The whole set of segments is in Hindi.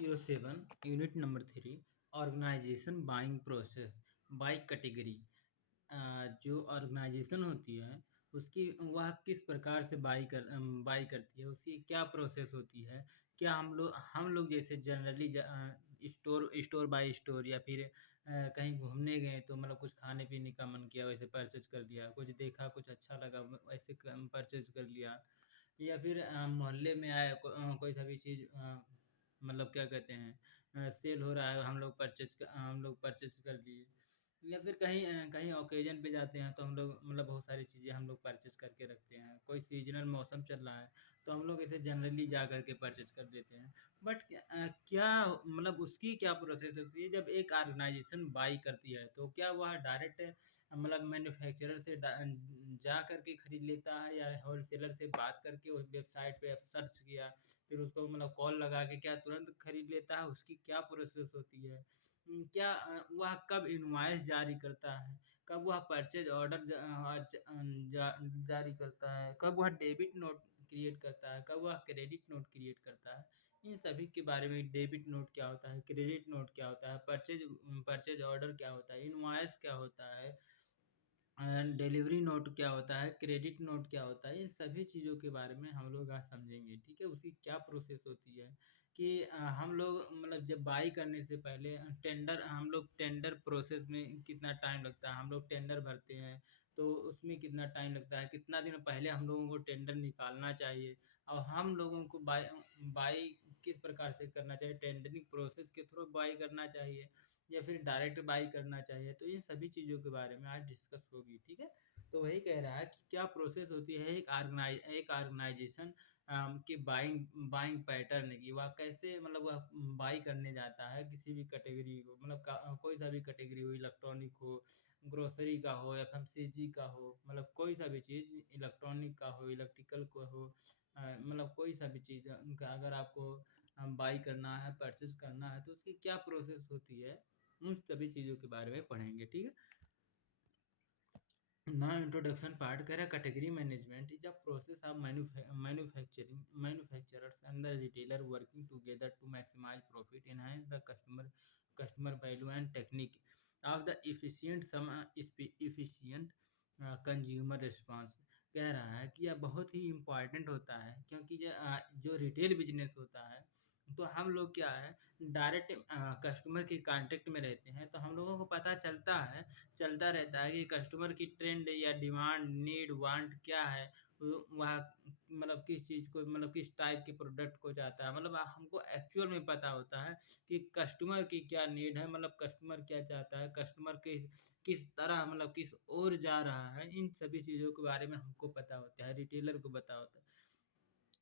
07 unit number 3 organisation buying process by category. जो ऑर्गेनाइजेशन होती है उसकी वह किस प्रकार से बाई करती है, उसकी क्या प्रोसेस होती है। क्या हम लोग जैसे generally store store bye store या फिर कहीं घूमने गए तो मतलब कुछ खाने पीने का मन किया वैसे परचेज कर लिया, कुछ देखा कुछ अच्छा लगा वैसे परचेज कर लिया, या फिर मोहल्ले में आया कोई सा भी चीज़ मतलब क्या कहते हैं सेल हो रहा है, हम लोग परचेज़ कर लिए। या फिर कहीं ऑकेज़न पे जाते हैं तो हम लोग मतलब बहुत सारी चीज़ें हम लोग परचेज़ करके रखते हैं। कोई सीज़नल मौसम चल रहा है तो हम लोग ऐसे जनरली जा कर के परचेज़ कर देते हैं। बट क्या मतलब उसकी क्या प्रोसेस होती है जब एक ऑर्गेनाइज़ेशन बाय करती है, तो क्या वह डायरेक्ट मतलब मैन्युफैक्चरर से जा कर के खरीद लेता है, या होलसेलर से बात करके उस वेबसाइट पे सर्च किया फिर उसको मतलब कॉल लगा के क्या तुरंत खरीद लेता है, उसकी क्या प्रोसेस होती है? क्या वह कब इनवॉइस जारी करता है, कब वह परचेज ऑर्डर जारी करता है, कब वह डेबिट नोट क्रिएट करता है, कब वह क्रेडिट नोट क्रिएट करता है। इन सभी के बारे में डेबिट नोट क्या होता है, क्रेडिट नोट क्या होता है, परचेज ऑर्डर क्या होता है, इनवॉइस क्या होता है, डिलीवरी नोट क्या होता है, क्रेडिट नोट क्या होता है, इन सभी चीज़ों के बारे में हम लोग आज समझेंगे, ठीक है? उसकी क्या प्रोसेस होती है कि हम लोग मतलब जब बाई करने से पहले हम लोग टेंडर प्रोसेस में कितना टाइम लगता है, हम लोग टेंडर भरते हैं, तो उसमें कितना टाइम लगता है, कितना दिन पहले हम लोगों को टेंडर निकालना चाहिए और हम लोगों को बाई किस प्रकार से करना चाहिए, टेंडरिंग प्रोसेस के थ्रू बाई करना चाहिए या फिर डायरेक्ट बाई करना चाहिए। तो इन सभी चीज़ों के बारे में आज डिस्कस होगी, ठीक है? तो वही कह रहा है कि क्या प्रोसेस होती है एक ऑर्गेनाइज़ेशन की बाइंग बाइंग पैटर्न की, वह कैसे मतलब वह बाई करने जाता है किसी भी कैटेगरी को, मतलब कोई सा भी कैटेगरी हो, इलेक्ट्रॉनिक हो, ग्रोसरी का हो, एफएमसीजी का हो, मतलब कोई सा भी चीज़ इलेक्ट्रॉनिक का हो, इलेक्ट्रिकल का हो, मतलब कोई सा भी चीज़ का अगर आपको बाई करना है, परचेज़ करना है तो उसकी क्या प्रोसेस होती है, उन सभी चीज़ों के बारे में पढ़ेंगे, ठीक है? नाउ इंट्रोडक्शन पार्ट कह रहा है category management is a process of manufacturers and the retailer working together to maximise profit, enhance the customer value and technique of the efficient consumer response. कह रहा है कि यह बहुत ही इम्पोर्टेंट होता है क्योंकि जो रिटेल बिजनेस होता है तो हम लोग क्या है डायरेक्ट कस्टमर के कांटेक्ट में रहते हैं, तो हम लोगों को पता चलता रहता है कि कस्टमर की ट्रेंड या डिमांड, नीड, वांट क्या है। वह मतलब किस चीज़ को मतलब किस टाइप के प्रोडक्ट को चाहता है, मतलब हमको एक्चुअल में पता होता है कि कस्टमर की क्या नीड है, मतलब कस्टमर क्या चाहता है, कस्टमर किस किस तरह मतलब किस ओर जा रहा है, इन सभी चीज़ों के बारे में हमको पता होता है, रिटेलर को पता होता है।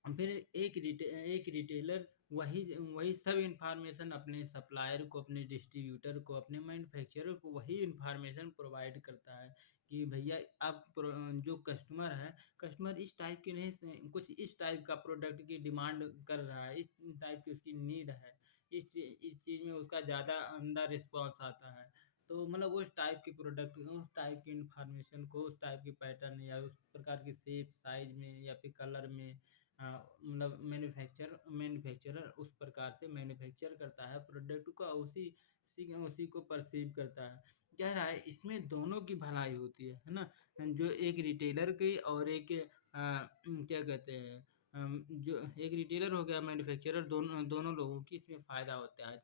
फिर एक रिटेलर वही वही सब इन्फॉर्मेशन अपने सप्लायर को, अपने डिस्ट्रीब्यूटर को, अपने मैन्युफैक्चरर को वही इन्फॉर्मेशन प्रोवाइड करता है कि भैया आप जो कस्टमर है, कस्टमर इस टाइप की नहीं कुछ इस टाइप का प्रोडक्ट की डिमांड कर रहा है, इस टाइप की उसकी नीड है, इस चीज़ में उसका ज़्यादा अंदर रिस्पॉन्स आता है। तो मतलब उस टाइप की प्रोडक्ट, उस टाइप की इन्फॉर्मेशन को, उस टाइप की पैटर्न या उस प्रकार की शेप, साइज़ में या फिर कलर में मतलब मैन्युफैक्चरर उस प्रकार से मैन्युफैक्चर करता है प्रोडक्ट को, उसी को परसीव करता है। कह रहा है इसमें दोनों की भलाई होती है ना? जो एक रिटेलर की और एक क्या कहते हैं जो एक रिटेलर हो गया, मैन्युफैक्चरर, दोनों दोनों लोगों की इसमें फ़ायदा होता है।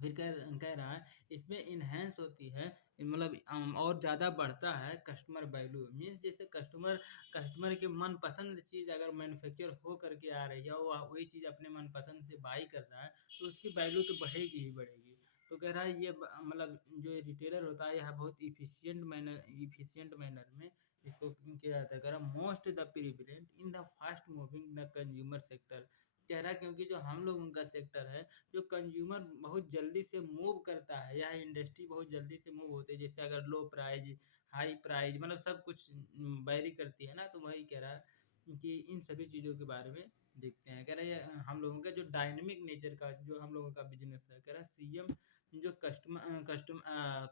फिर कह कह रहा है इसमें इन्हेंस होती है, मतलब और ज़्यादा बढ़ता है कस्टमर वैल्यू, मीन्स जैसे कस्टमर की मनपसंद चीज़ अगर मैन्युफैक्चर हो करके आ रही है और वही चीज़ अपने मनपसंद से बाई कर रहा है तो उसकी वैल्यू तो बढ़ेगी ही बढ़ेगी। तो कह रहा है ये मतलब जो रिटेलर होता है यह बहुत इफिशिएंट मैनर में इसको किया जाता है। कह रहा most the prevalent in the fast moving the consumer sector. कह रहा है क्योंकि जो हम लोगों का सेक्टर है, जो कंज्यूमर बहुत जल्दी से मूव करता है, यह इंडस्ट्री बहुत जल्दी से मूव होती है, जैसे अगर लो प्राइस, हाई प्राइस, मतलब सब कुछ वैरी करती है ना, तो वही कह रहा है कि इन सभी चीज़ों के बारे में देखते हैं। कह रहा है हम लोगों का जो डायनेमिक नेचर का जो हम लोगों का बिजनेस है, कह रहा है सीएम जो कस्टम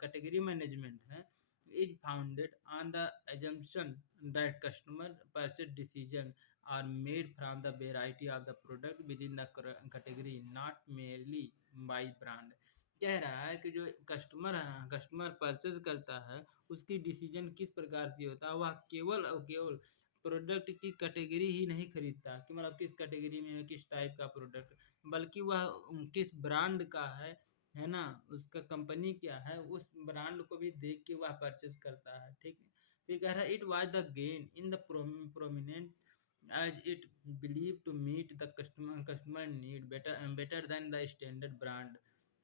कैटेगरी मैनेजमेंट है is founded on the assumption that customer purchase decision are made from the variety of the product within the category, not merely by brand। कह रहा है कि जो कस्टमर परचेज करता है, उसकी डिसीजन किस प्रकार से होता है, वह केवल और केवल प्रोडक्ट की कैटेगरी ही नहीं खरीदता कि मतलब किस कैटेगरी में है, किस टाइप का प्रोडक्ट, बल्कि वह किस ब्रांड का है ना, उसका कंपनी क्या है, उस ब्रांड को भी देख के वह परचेज करता है, ठीक है। फिर कह रहा है it was the gain in the prominent as it believed to meet the customer need better than the standard brand।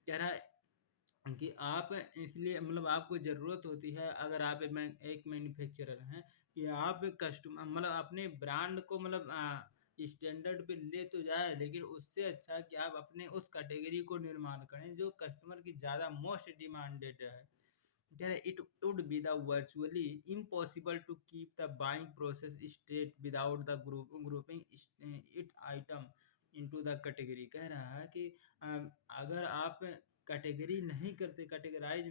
कह रहा है कि आप इसलिए मतलब आपको ज़रूरत होती है, अगर आप एक मैन्युफैक्चरर हैं, कि आप कस्टमर मतलब अपने ब्रांड को मतलब स्टैंडर्ड पे ले तो जाए, लेकिन उससे अच्छा कि आप अपने उस कैटेगरी को निर्माण करें जो कस्टमर की ज़्यादा मोस्ट डिमांडेड है। Then it would be the virtually impossible to keep the buying process straight without the grouping it item into the category। कह रहा है कि अगर आप कैटेगराइज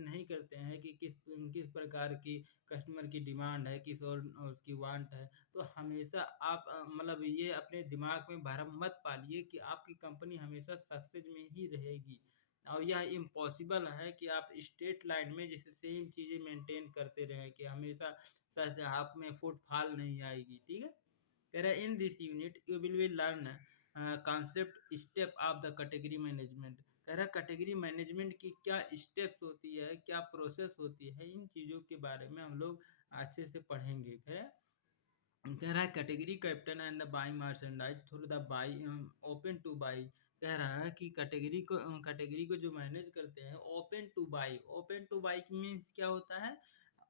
नहीं करते हैं कि किस किस प्रकार की कस्टमर की डिमांड है, किस और उसकी वांट है, तो हमेशा आप मतलब ये अपने दिमाग में भ्रम मत पालिए कि आपकी कंपनी हमेशा सक्सेस में ही रहेगी। और यह इम्पॉसिबल है कि आप स्ट्रेट लाइन में जैसे सेम चीज़ें मेंटेन करते रहें कि हमेशा सच आप में फुटफॉल नहीं आएगी, ठीक है। कह रहा है in this unit you will be learn concept step of the category management. कह रहा है कैटेगरी मैनेजमेंट की क्या स्टेप्स होती है, क्या प्रोसेस होती है, इन चीज़ों के बारे में हम लोग अच्छे से पढ़ेंगे। कह रहा है category captain and the buying merchandise through the by open two by. कह रहा है कि कैटेगरी को जो मैनेज करते हैं ओपन टू बाई मीन्स क्या होता है।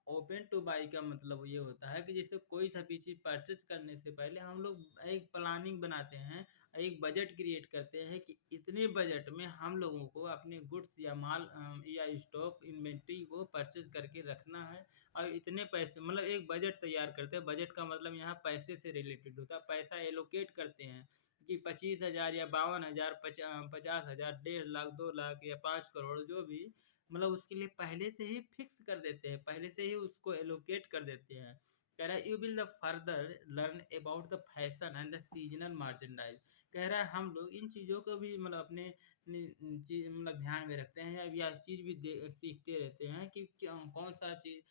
ओपन टू बाई का मतलब ये होता है कि जैसे कोई सा भी चीज़ परचेज करने से पहले हम लोग एक प्लानिंग बनाते हैं, एक बजट क्रिएट करते हैं कि इतने बजट में हम लोगों को अपने गुड्स या माल या स्टॉक इन्वेंट्री को परचेज करके रखना है। और इतने पैसे मतलब एक बजट तैयार करते हैं। बजट का मतलब यहाँ पैसे से रिलेटेड होता है, पैसा एलोकेट करते हैं कि 25,000 या 52,000 50,000 1,50,000 2 लाख या 5 करोड़ जो भी, मतलब उसके लिए पहले से ही फिक्स कर देते हैं, पहले से ही उसको एलोकेट कर देते हैं। कह रहा है you will the further learn about the fashion and the seasonal merchandise. कह रहा है हम लोग इन चीज़ों को भी मतलब अपने चीज मतलब ध्यान में रखते हैं, या चीज़ भी सीखते रहते हैं कि कौन सा चीज़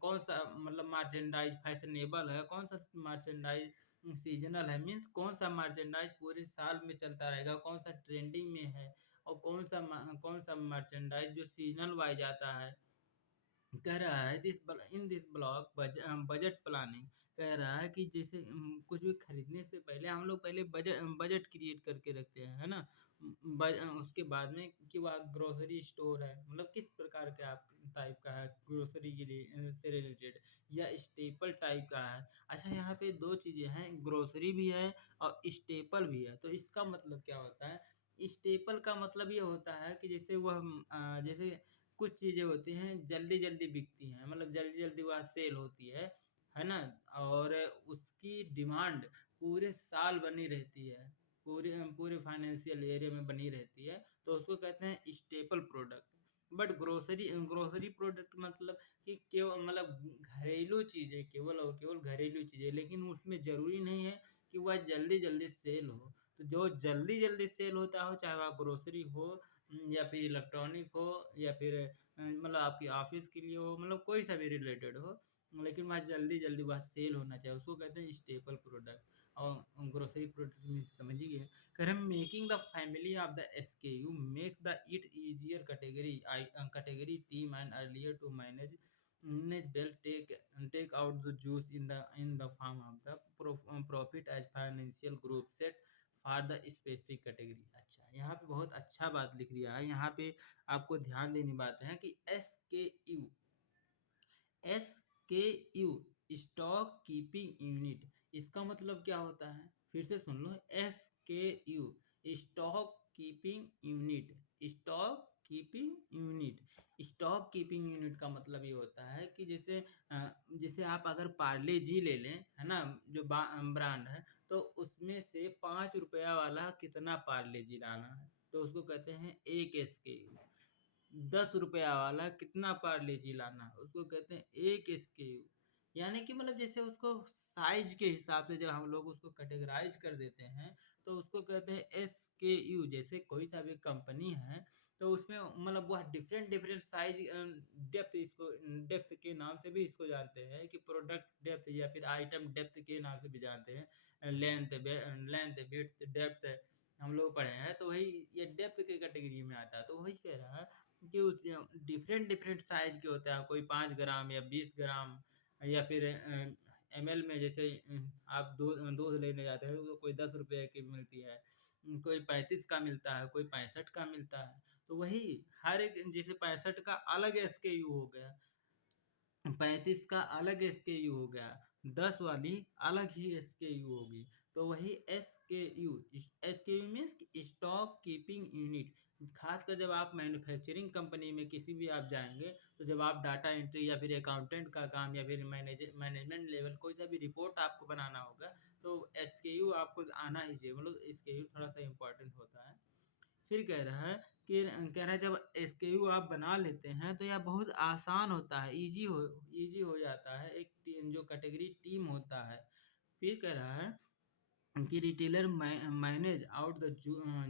कौन सा मतलब मर्चेंडाइज फैशनेबल है, कौन सा मर्चेंडाइज सीजनल है, मीन्स कौन सा मर्चेंडाइज पूरे साल में चलता रहेगा, कौन सा ट्रेंडिंग में है, और कौन सा मर्चेंडाइज जो सीजनल वाइज आता है। कह रहा है in this blog budget planning. कह रहा है कि जैसे कुछ भी खरीदने से पहले हम लोग पहले बजट क्रिएट करके रखते हैं, है ना। उसके बाद में कि वह ग्रोसरी स्टोर है, मतलब किस प्रकार का आप टाइप का है ग्रोसरी के लिए से रिलेटेड, या स्टेपल टाइप का है। अच्छा यहाँ पे दो चीज़ें हैं, ग्रोसरी भी है और स्टेपल भी है। तो इसका मतलब क्या होता है, स्टेपल का मतलब ये होता है कि जैसे जैसे कुछ चीज़ें होती हैं जल्दी-जल्दी बिकती हैं, मतलब जल्दी-जल्दी वह सेल होती है ना? और उसकी डिमांड पूरे साल बनी रहती है, पूरे फाइनेंशियल एरिया में बनी रहती है, तो उसको कहते हैं staple product. But grocery product मतलब कि मतलब घरेलू चीज़ें, केवल और केवल घरेलू चीज़ें, लेकिन उसमें ज़रूरी नहीं है कि वह जल्दी-जल्दी सेल हो। तो जो जल्दी-जल्दी सेल होता हो, चाहे वह ग्रोसरी हो या फिर इलेक्ट्रॉनिक हो या फिर मतलब आपकी ऑफ़िस के लिए हो, मतलब कोई सा भी रिलेटेड हो, लेकिन वह जल्दी-जल्दी वह सेल होना चाहिए, उसको कहते हैं स्टेपल प्रोडक्ट। और ग्रोसरी प्रोडक्ट में समझ ही गए। कह रहे हैं making the family of the SKU makes the it easier category team and earlier to manage well take out the juice in the form of the profit as financial group set for the specific category. अच्छा यहाँ पे बहुत अच्छा बात लिख दिया है, यहाँ पे आपको ध्यान देनी बात है कि एस के यू स्टॉक कीपिंग यूनिट, इसका मतलब क्या होता है, फिर से सुन लो। एस के you stock keeping unit stock keeping unit stock keeping unit का मतलब ये होता है कि जैसे आप अगर पार्ले जी ले लें, है ना, जो ब्रांड है, तो उसमें से 5 रुपया वाला कितना पार्ले जी लाना है, तो उसको कहते हैं एक एसकेयू। 10 रुपया वाला कितना पार्ले जी लाना है, उसको कहते हैं एक एसकेयू। यानी कि मतलब जैसे उसको साइज़ के हिसाब से जब हम लोग उसको कैटेगराइज़ कर देते हैं, तो उसको कहते हैं एसकेयू। जैसे कोई सा भी कंपनी है, तो उसमें मतलब वह डिफरेंट डिफरेंट साइज़ डेप्थ इसको डेप्थ के नाम से भी इसको जानते हैं कि प्रोडक्ट डेप्थ या फिर आइटम डेप्थ के नाम से भी जानते हैं। लेंथ, विड्थ, डेप्थ हम लोग पढ़े हैं, तो वही ये डेप्थ के कैटेगरी में आता है। तो वही कह रहा है कि उस डिफरेंट डिफरेंट साइज़ के होता है, कोई 5 ग्राम या 20 ग्राम या फिर एमएल में जैसे आप दूध लेने जाते हैं तो कोई ₹10 की मिलती है, कोई 35 का मिलता है, कोई 65 का मिलता है। तो वही हर एक जैसे 65 का अलग एसकेयू हो गया, 35 का अलग एसकेयू हो गया, 10 वाली अलग ही एसकेयू होगी। तो वही SKU SKU means stock keeping unit. खासकर जब आप मैन्युफैक्चरिंग कंपनी में किसी भी आप जाएँगे, तो जब आप डाटा एंट्री या फिर अकाउंटेंट का काम या फिर मैनेजमेंट लेवल कोई सा भी रिपोर्ट आपको बनाना होगा, तो एसकेयू आपको आना ही चाहिए। मतलब एसकेयू थोड़ा-सा इम्पोर्टेंट होता है। फिर कह रहा है कि कह रहा है जब एसकेयू आप बना लेते हैं तो यह बहुत आसान होता है, ईज़ी हो जाता है। एक टीम जो कैटेगरी टीम होता है। फिर कह रहा है कि retailer manage out the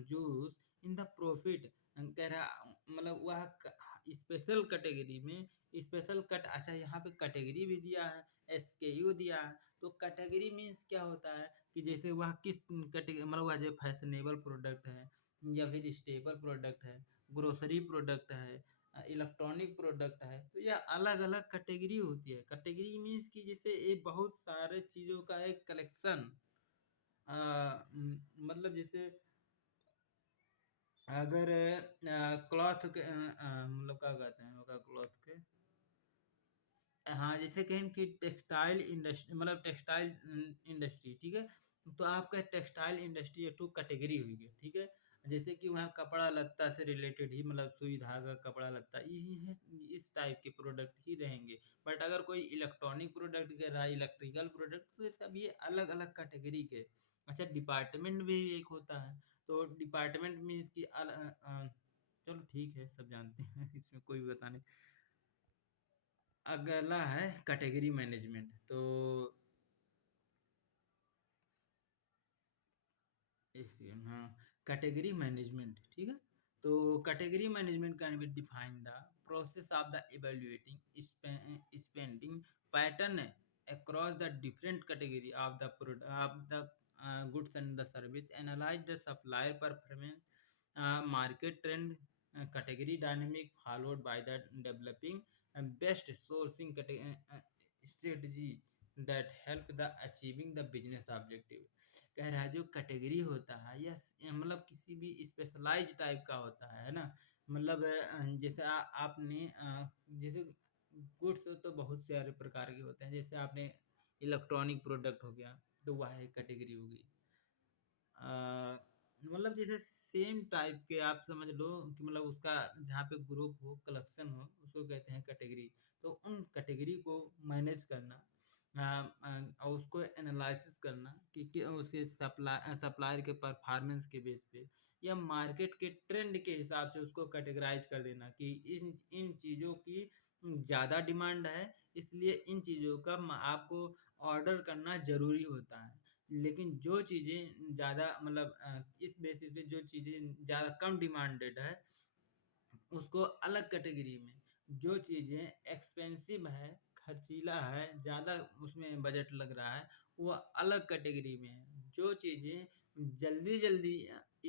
juice in the profit. कह रहा मतलब वह स्पेशल कैटेगरी में स्पेशल कट। अच्छा, यहाँ पे कैटेगरी भी दिया है, एसकेयू दिया है। तो कैटेगरी मीन्स क्या होता है कि जैसे वह किस कैटेगरी मतलब वह जो फैशनेबल प्रोडक्ट है या फिर स्टेबल प्रोडक्ट है, ग्रोसरी प्रोडक्ट है, इलेक्ट्रॉनिक प्रोडक्ट है, तो यह अलग अलग कैटेगरी होती है। कैटेगरी मीन्स कि जैसे ये बहुत सारे चीज़ों का एक कलेक्शन। मतलब जैसे अगर क्लॉथ के मतलब क्या कहते हैं उसका क्लॉथ के। हाँ, जैसे कहें कि टेक्सटाइल इंडस्ट्री मतलब टेक्सटाइल इंडस्ट्री, ठीक है? तो आपका टेक्सटाइल इंडस्ट्री एक ठो कैटेगरी हुई है, ठीक है? जैसे कि वहाँ कपड़ा-लत्ता से रिलेटेड ही मतलब सुई, धागा, कपड़ा-लत्ता यही है, इस टाइप के प्रोडक्ट ही रहेंगे। बट अगर कोई इलेक्ट्रॉनिक प्रोडक्ट कह रहा है, इलेक्ट्रिकल प्रोडक्ट, तो ये सब ये अलग-अलग कैटेगरी के। अच्छा, डिपार्टमेंट भी एक होता है, तो डिपार्टमेंट मीन्स कि चलो ठीक है, सब जानते हैं इसमें कोई भी बताने। अगला है कैटेगरी मैनेजमेंट। तो इसलिए हाँ, कैटेगरी मैनेजमेंट, ठीक है? तो category management can be define the process of the evaluating spending pattern across the different category of the product of the goods and the service, analyze the supplier performance, market trend, category dynamic, followed by the developing best sourcing strategy that help the achieving the business objective। कह रहा है जो कैटेगरी होता है यह मतलब किसी भी स्पेशलाइज टाइप का होता है ना। मतलब जैसे आपने जैसे गुड्स तो बहुत सारे प्रकार के होते हैं। जैसे आपने इलेक्ट्रॉनिक प्रोडक्ट हो गया, तो वह एक कैटेगरी हो गई। मतलब जैसे सेम टाइप के आप समझ लो कि मतलब उसका जहाँ पे ग्रुप हो, कलेक्शन हो, उसको कहते हैं कैटेगरी। तो उन कैटेगरी को मैनेज करना, और उसको एनालिसिस करना कि उसके सप्लायर के परफॉर्मेंस के बेस पे या मार्केट के ट्रेंड के हिसाब से उसको कैटेगराइज कर देना कि इन इन चीज़ों की ज़्यादा डिमांड है, इसलिए इन चीज़ों का आपको ऑर्डर करना ज़रूरी होता है। लेकिन जो चीज़ें ज़्यादा मतलब इस बेसिस पे जो चीज़ें ज़्यादा कम डिमांडेड है, उसको अलग कैटेगरी में। जो चीज़ें एक्सपेंसिव है, खर्चीला है, ज़्यादा उसमें बजट लग रहा है, वो अलग कैटेगरी में है। जो चीज़ें जल्दी-जल्दी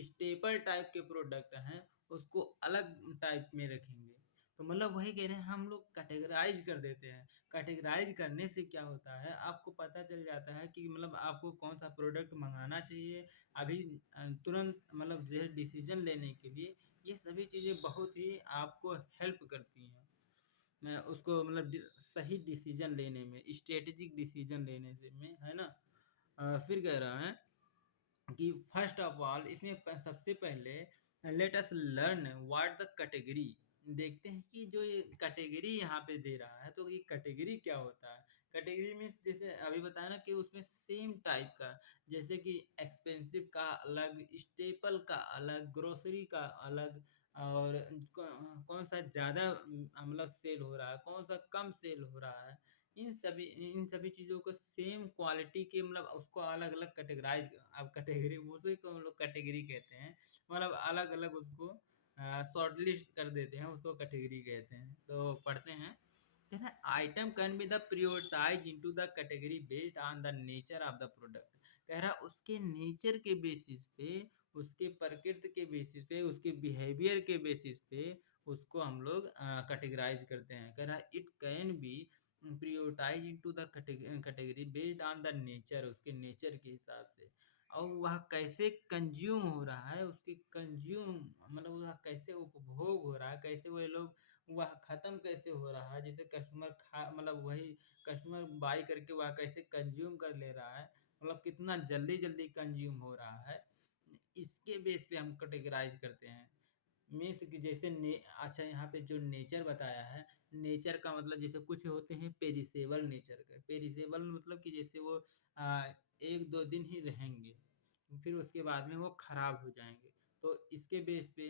स्टेपल टाइप के प्रोडक्ट हैं, उसको अलग टाइप में रखेंगे। तो मतलब वही कह रहे हैं हम लोग कैटेगराइज़ कर देते हैं। कैटेगराइज़ करने से क्या होता है, आपको पता चल जाता है कि मतलब आपको कौन-सा प्रोडक्ट मँगाना चाहिए। अभी तुरंत मतलब जो है डिसीज़न लेने के लिए ये सभी चीज़ें बहुत ही आपको हेल्प करती हैं। उसको मतलब सही डिसीजन लेने में, स्ट्रेटेजिक डिसीजन लेने से में, है ना? फिर कह रहा है कि फर्स्ट ऑफ ऑल इसमें सबसे पहले let us learn what the category. देखते हैं कि जो ये कैटेगरी यहाँ पे दे रहा है, तो ये कैटेगरी क्या होता है। कैटेगरी मीन्स जैसे अभी बताया ना कि उसमें सेम टाइप का, जैसे कि एक्सपेंसिव का अलग, स्टेपल का अलग, ग्रोसरी का अलग, और कौन सा ज़्यादा मतलब सेल हो रहा है, कौन सा कम सेल हो रहा है, इन सभी चीज़ों को सेम क्वालिटी के मतलब उसको अलग-अलग कैटेगराइज़ अब कैटेगरी उसी को हम लोग कैटेगरी कहते हैं। मतलब अलग-अलग उसको शॉर्टलिस्ट कर देते हैं, उसको कैटेगरी कहते हैं। तो पढ़ते हैं, कहते हैं item can be the prioritised into the category based on the nature of the product. कह रहा उसके नेचर के बेसिस पे, उसके प्रकृति के बेसिस पे, उसके बिहेवियर के बेसिस पे उसको हम लोग कैटेगराइज़ करते हैं। कह रहा है it can be prioritise into the category based on the nature, उसके नेचर के हिसाब से। और वह कैसे कंज़्यूम हो रहा है, उसके कंज़्यूम मतलब वह कैसे उपभोग हो रहा है, कैसे वो लोग वह ख़त्म कैसे हो रहा है, जैसे कस्टमर खा मतलब वही कस्टमर बाय करके वह कैसे कंज़्यूम कर ले रहा है, मतलब कितना जल्दी-जल्दी कंज़्यूम हो रहा है, इसके बेस पे हम कैटेगराइज़ करते हैं। मीन्स कि जैसे ने अच्छा यहाँ पे जो नेचर बताया है, नेचर का मतलब जैसे कुछ होते हैं पेरिसेबल नेचर के। पेरिसेबल मतलब कि जैसे वो 1-2 दिन ही रहेंगे, फिर उसके बाद में वो खराब हो जाएँगे। तो इसके बेस पे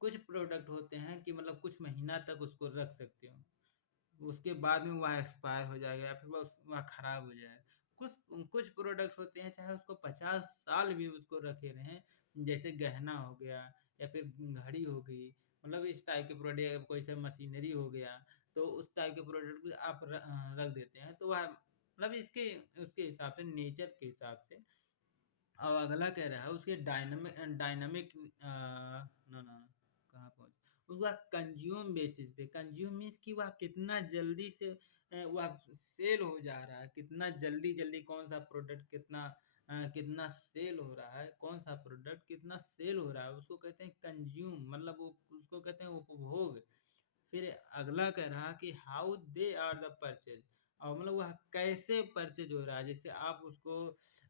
कुछ प्रोडक्ट होते हैं कि मतलब कुछ महीना तक उसको रख सकते हो। उसके बाद में वह एक्सपायर हो जाएगा या फिर वह खराब हो जाएगा। कुछ कुछ प्रोडक्ट होते हैं चाहे उसको 50 साल भी उसको रखे रहें, जैसे गहना हो गया या फिर घड़ी हो गई, मतलब इस टाइप के प्रोडक्ट कोई सा मशीनरी हो गया, तो उस टाइप के प्रोडक्ट भी आप रख देते हैं तो वह मतलब इसके उसके हिसाब से नेचर के हिसाब से। अब अगला कह रहा है उसके डायनामिक नो, नो, कहाँ पहुँचे? उसका कंज़्यूम बेसिस पे, कंज़्यूम मीन्स कि वह कितना जल्दी से वह सेल हो जा रहा है, कितना जल्दी-जल्दी कौन-सा प्रोडक्ट कितना सेल हो रहा है, कौन-सा प्रोडक्ट कितना सेल हो रहा है, उसको कहते हैं कंज़्यूम मतलब वो उसको कहते हैं उपभोग। फिर अगला कह रहा कि how they are the purchase और मतलब वह कैसे परचेज़ हो रहा है, जैसे आप उसको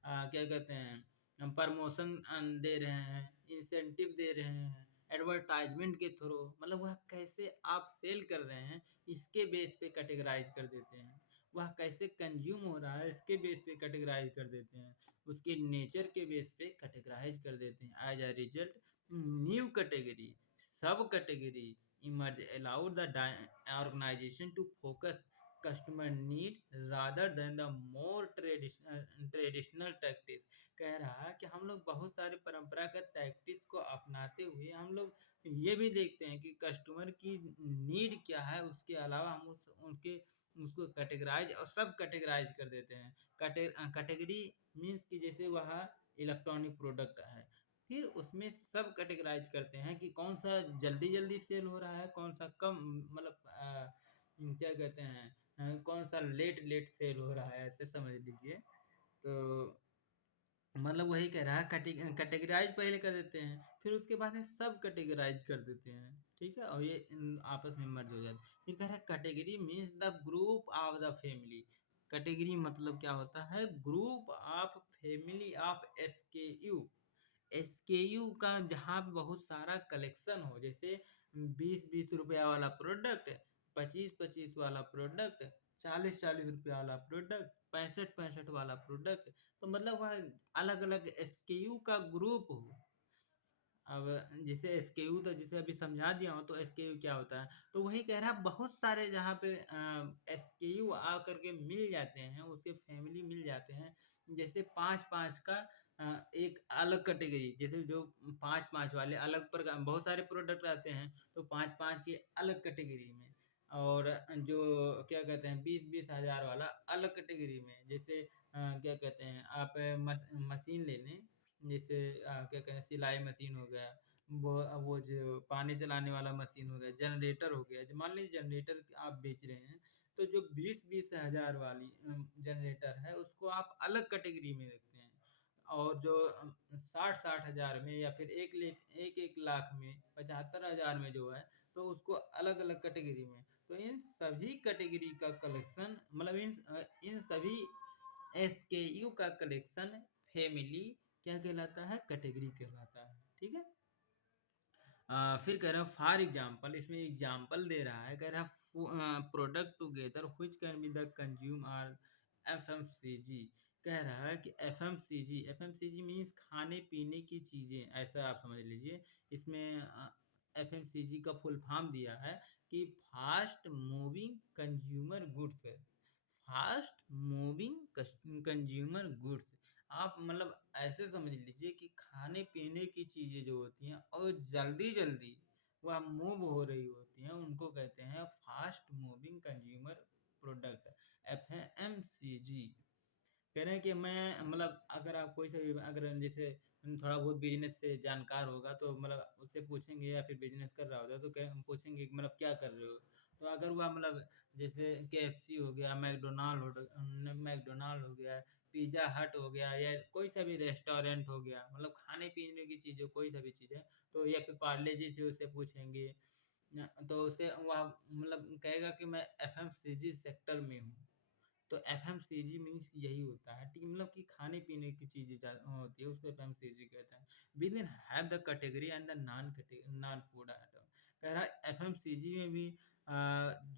क्या कहते हैं प्रमोशन दे रहे हैं, इंसेंटिव दे रहे हैं, एडवर्टाइज़मेंट के थ्रू मतलब वह कैसे आप सेल कर रहे हैं, इसके बेस पे कैटेगराइज़ कर देते हैं। वह कैसे कंज़्यूम हो रहा है, इसके बेस पे कैटेगराइज़ कर देते हैं। उसके नेचर के बेस पे कैटेगराइज़ कर देते हैं। As a result new category, सब category emerge allowed the organization to focus customer need rather than the more traditional tactics। कह रहा है कि हम लोग बहुत सारे परंपरागत टैक्टिक्स को अपनाते हुए हम लोग ये भी देखते हैं कि कस्टमर की नीड क्या है, उसके अलावा हम उनके उसको कैटेगराइज और सब कैटेगराइज कर देते हैं। कैटेगरी मीन्स कि जैसे वह इलेक्ट्रॉनिक प्रोडक्ट है, फिर उसमें सब कैटेगराइज़ करते हैं कि कौन-सा जल्दी-जल्दी सेल हो रहा है, कौन-सा कम मतलब क्या कहते हैं कौन-सा लेट-लेट सेल हो रहा है, ऐसे समझ लीजिए। तो मतलब वही कह रहा है कैटेगराइज़ पहले कर देते हैं, फिर उसके बाद में सब कैटेगराइज़ कर देते हैं, ठीक है? और ये आपस में मर्ज हो जाते हैं। फिर कह रहा है category means the group of the family. Category मतलब क्या होता है? Group of family of SKU. SKU का जहाँ पे बहुत सारा कलेक्शन हो, जैसे 20-20 रुपया वाला प्रोडक्ट, 25-25 वाला प्रोडक्ट, 40-40 रुपया वाला प्रोडक्ट, 65-65 वाला प्रोडक्ट, तो मतलब वह अलग-अलग एसकेयू का ग्रुप हो। अब जैसे एसकेयू तो जैसे अभी समझा दिया हूँ, तो एसकेयू क्या होता है? तो वही कह रहा बहुत सारे जहाँ पे एसकेयू आकर के मिल जाते हैं, उसके फैमिली मिल जाते हैं। जैसे 5-5 का एक अलग कैटेगरी, जैसे जो 5-5 वाले अलग प्रकार बहुत सारे प्रोडक्ट आते हैं, तो 5-5 ये अलग कैटेगरी में। और जो क्या कहते हैं 20-20 हज़ार वाला अलग कैटेगरी में। जैसे क्या कहते हैं आप मशीन ले लें, जैसे क्या कहते हैं सिलाई मशीन हो गया, वो जो पानी चलाने वाला मशीन हो गया, जनरेटर हो गया। मान लीजिए जनरेटर आप बेच रहे हैं, तो जो 20-20 हज़ार वाली जनरेटर है उसको आप अलग कैटेगरी में रखते हैं। और जो 60-60 हज़ार में या फिर 1 लाख में 75,000 में जो है, तो उसको अलग-अलग कैटेगरी में। तो इन सभी कैटेगरी का कलेक्शन मतलब इन सभी एसकेयू का कलेक्शन फैमिली क्या कहलाता है? कैटेगरी कहलाता है। ठीक है? फिर कह रहा है फॉर एग्जांपल, इसमें एग्जांपल दे रहा है, कह रहा है product together which can be the consume are FMCG. कह रहा है कि एफएमसीजी, एफएमसीजी मीन्स खाने पीने की चीज़ें, ऐसा आप समझ लीजिए। इसमें एफएमसीजी का फुल फॉर्म दिया है कि फास्ट मूविंग कंज्यूमर गुड्स है। Fast moving consumer goods. आप मतलब ऐसे समझ लीजिए कि खाने-पीने की चीज़ें जो होती हैं और जल्दी-जल्दी वह मूव हो रही होती हैं, उनको कहते हैं fast moving consumer product, FMCG. कह रहे हैं कि मैं मतलब अगर आप कोई सा भी अगर जैसे थोड़ा बहुत बिज़नेस से जानकार होगा तो मतलब उससे पूछेंगे या फिर बिज़नेस कर रहा होगा तो पूछेंगे कि मतलब क्या कर रहे हो? तो अगर वह मतलब जैसे केएफसी हो गया, मैकडॉनल्ड हो गया, पिज़्ज़ा हट हो गया या कोई सा भी रेस्टोरेंट हो गया, मतलब खाने-पीने की चीज़ें कोई सा भी चीज़ है, तो या फिर पार्ले जी से उससे पूछेंगे तो उसे वह मतलब कहेगा कि मैं एफएमसीजी सेक्टर में हूँ। तो एफएमसीजी मीन्स यही होता है कि मतलब कि खाने-पीने की चीज़ें होती है उसको एफएमसीजी कहते हैं। Within have the category and the non food item. कह रहा है एफएमसीजी में भी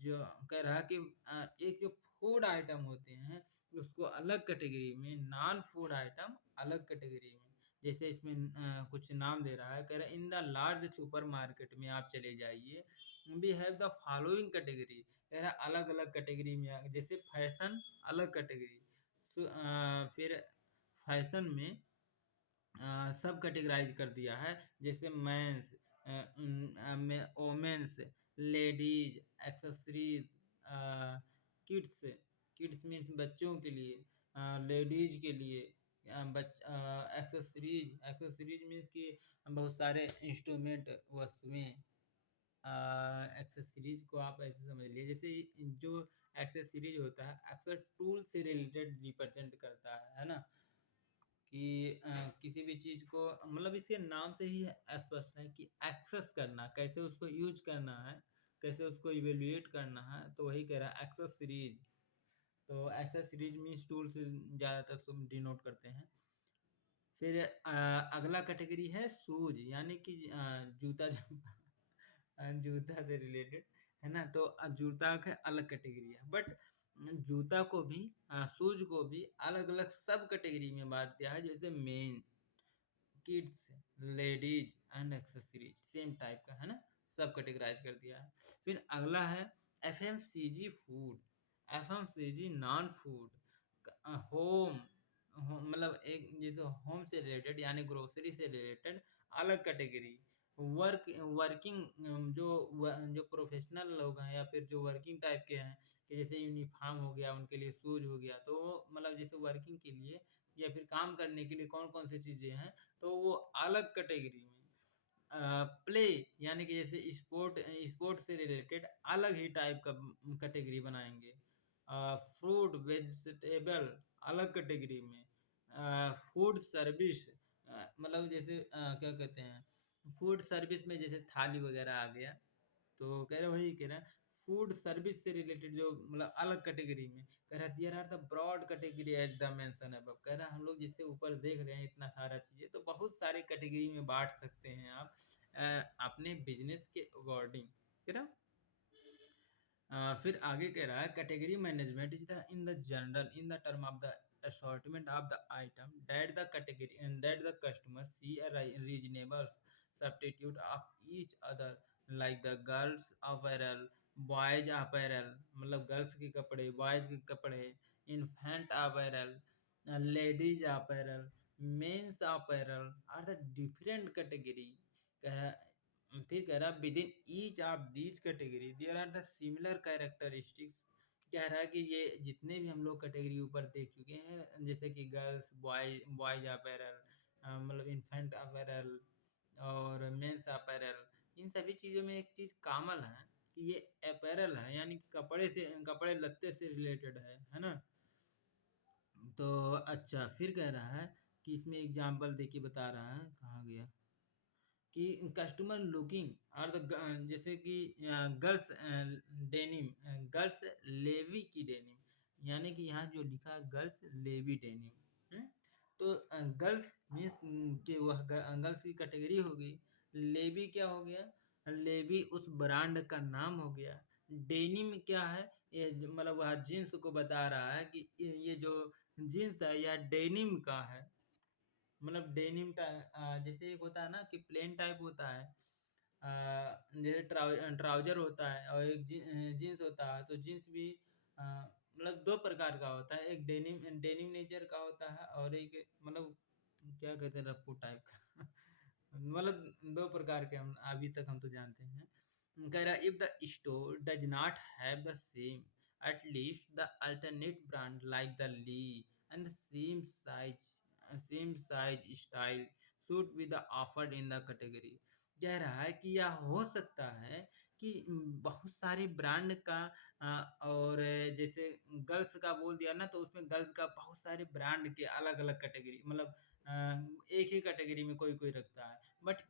जो कह रहा है कि एक जो फूड आइटम होते हैं उसको अलग कैटेगरी में, नॉन फूड आइटम अलग कैटेगरी में। जैसे इसमें कुछ नाम दे रहा है, कह रहा है इन द लार्ज सुपरमार्केट में आप चले जाइए, we have the following category. कह रहा है अलग-अलग कैटेगरी में जैसे फैशन अलग कैटेगरी फिर फैशन में सब कैटेगराइज कर दिया है जैसे मेंस में women's ladies accessories kids kids means बच्चों के लिए लेडीज के लिए एक्सेसरीज एक्सेसरीज मीन्स कि बहुत सारे इंस्ट्रूमेंट वस्तुएं एक्सेसरीज को आप ऐसे समझ लीजिए जैसे जो एक्सेसरीज होता है अक्सर टूल से रिलेटेड रिप्रेजेंट करता है ना कि किसी भी चीज़ को मतलब इसके नाम से ही स्पष्ट है कि एक्सेस करना कैसे उसको यूज करना है कैसे उसको इवेल्युएट करना है तो वही कह रहा है एक्सेस सीरीज तो एक्सेस सीरीज मीन्स टूल से ज़्यादातर उसको डिनोट करते हैं फिर अगला कैटेगरी है शूज यानी कि जूता जूता से रिलेटेड है ना तो जूता का अलग कैटेगरी है बट जूता को भी शूज को भी अलग अलग सब कैटेगरी में बांट दिया है जैसे main kids ladies and accessories same type का है ना सब कैटेगराइज कर दिया है फिर अगला है FMCG food FMCG non food home मतलब एक जैसे होम से रिलेटेड यानी ग्रोसरी से रिलेटेड अलग कैटेगरी वर्किंग जो प्रोफेशनल लोग हैं या फिर जो वर्किंग टाइप के हैं कि जैसे यूनिफॉर्म हो गया उनके लिए शूज हो गया तो मतलब जैसे वर्किंग के लिए या फिर काम करने के लिए कौन कौन सी चीज़ें हैं तो वो अलग कैटेगरी में प्ले यानी कि जैसे स्पोर्ट से रिलेटेड अलग ही टाइप का कैटेगरी बनाएंगे फ्रूट वेजिटेबल अलग कैटेगरी में फूड सर्विस मतलब जैसे क्या कहते हैं फूड सर्विस में जैसे थाली वगैरह आ गया तो कह रहे वही कह रहे हैं फूड सर्विस से रिलेटेड जो मतलब अलग कैटेगरी में कह रहा है there are the broad category as the mention above कह रहा है हम लोग जिससे ऊपर देख रहे हैं इतना सारा चीजें तो बहुत सारे कैटेगरी में बांट सकते हैं आप अपने बिजनेस के अकॉर्डिंग कह रहा फिर आगे कह रहा है category management is the in the general in the term of the assortment of the item that the category and that the customer see a reasonable substitute of each other like the girls apparel boys apparel मतलब गर्ल्स के कपड़े बॉयज के कपड़े infant apparel ladies apparel men's apparel are the different category फिर कह रहा within each of these category there are the similar characteristics कह रहा है कि ये जितने भी हम लोग कैटेगरी ऊपर देख चुके हैं जैसे कि गर्ल्स बॉयज अपैरल मतलब इन्फेंट अपैरल और मेंस अपैरल इन सभी चीज़ों में एक चीज़ कॉमन है कि ये अपैरल है यानी कि कपड़े लत्ते से रिलेटेड है ना तो अच्छा फिर कह रहा है कि इसमें एग्जाम्पल देके बता रहा है कहाँ गया कि कस्टमर लुकिंग और द जैसे कि गर्ल्स डेनिम गर्ल्स लेवी की डेनिम यानी कि यहाँ जो लिखा है गर्ल्स लेवी डेनिम तो गर्ल्स मीन्स कि वह गर्ल्स की कैटेगरी हो गई लेवी क्या हो गया लेवी उस ब्रांड का नाम हो गया डेनिम क्या है ये मतलब वह जीन्स को बता रहा है कि ये जो जीन्स है यह डेनिम का है मतलब डेनिम जैसे एक होता है ना कि प्लेन टाइप होता है जैसे ट्राउजर होता है और एक जीन्स होता है तो जीन्स भी मतलब 2 प्रकार का होता है, एक डेनिम डेनिम नेचर का होता है और एक मतलब क्या कहते हैं रफ्फू टाइप का मतलब 2 प्रकार के हम अभी तक हम तो जानते हैं। कह रहा है if the store does not have the same at least the alternate brand like the Lee and the same size style suit with the offered in the category. कह रहा है कि यह हो सकता है कि बहुत सारे ब्रांड का और जैसे गर्ल्स का बोल दिया ना तो उसमें गर्ल्स का बहुत सारे ब्रांड के अलग-अलग कैटेगरी मतलब एक ही कैटेगरी में कोई-कोई रखता है। बट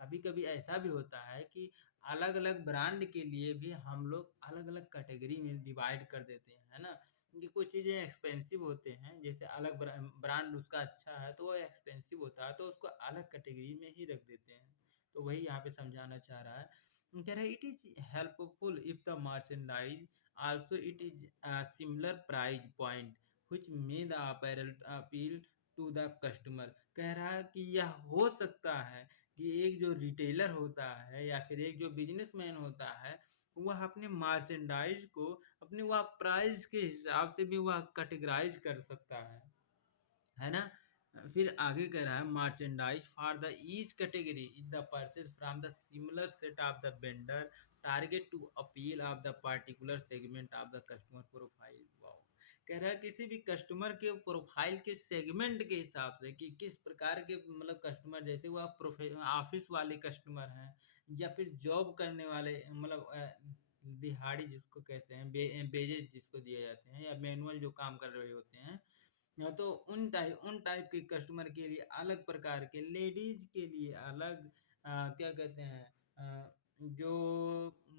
कभी-कभी ऐसा भी होता है कि अलग-अलग ब्रांड के लिए भी हम लोग अलग-अलग कैटेगरी में डिवाइड कर देते हैं, है ना? क्योंकि कुछ चीज़ें एक्सपेंसिव होते हैं, जैसे अलग ब्रांड उसका अच्छा है तो वो एक्सपेंसिव होता है तो उसको अलग कैटेगरी में ही रख देते हैं। तो वही यहाँ पे समझाना चाह रहा है। कह रहा है it is helpful if the merchandise also it is similar price point which may the apparel appeal to the customer. कह रहा है कि यह हो सकता है कि एक जो रिटेलर होता है या फिर एक जो बिज़नेसमैन होता है, वह अपने मर्चेंडाइज़ को अपने वह प्राइस के हिसाब से भी वह कैटेगराइज़ कर सकता है ना? फिर आगे कह रहा है merchandise for the each category is the purchase from the similar set of the vendor target to appeal of the particular segment of the customer profile. Wow! कह रहा है किसी भी कस्टमर के प्रोफाइल के सेगमेंट के हिसाब से कि किस प्रकार के मतलब कस्टमर जैसे वो ऑफिस वाले कस्टमर हैं या फिर जॉब करने वाले मतलब दिहाड़ी जिसको कहते हैं बेजेस जिसको दिए जाते हैं या मैनुअल जो काम कर रहे होते हैं या तो उन टाइप के कस्टमर के लिए अलग प्रकार के, लेडीज़ के लिए अलग क्या कहते हैं जो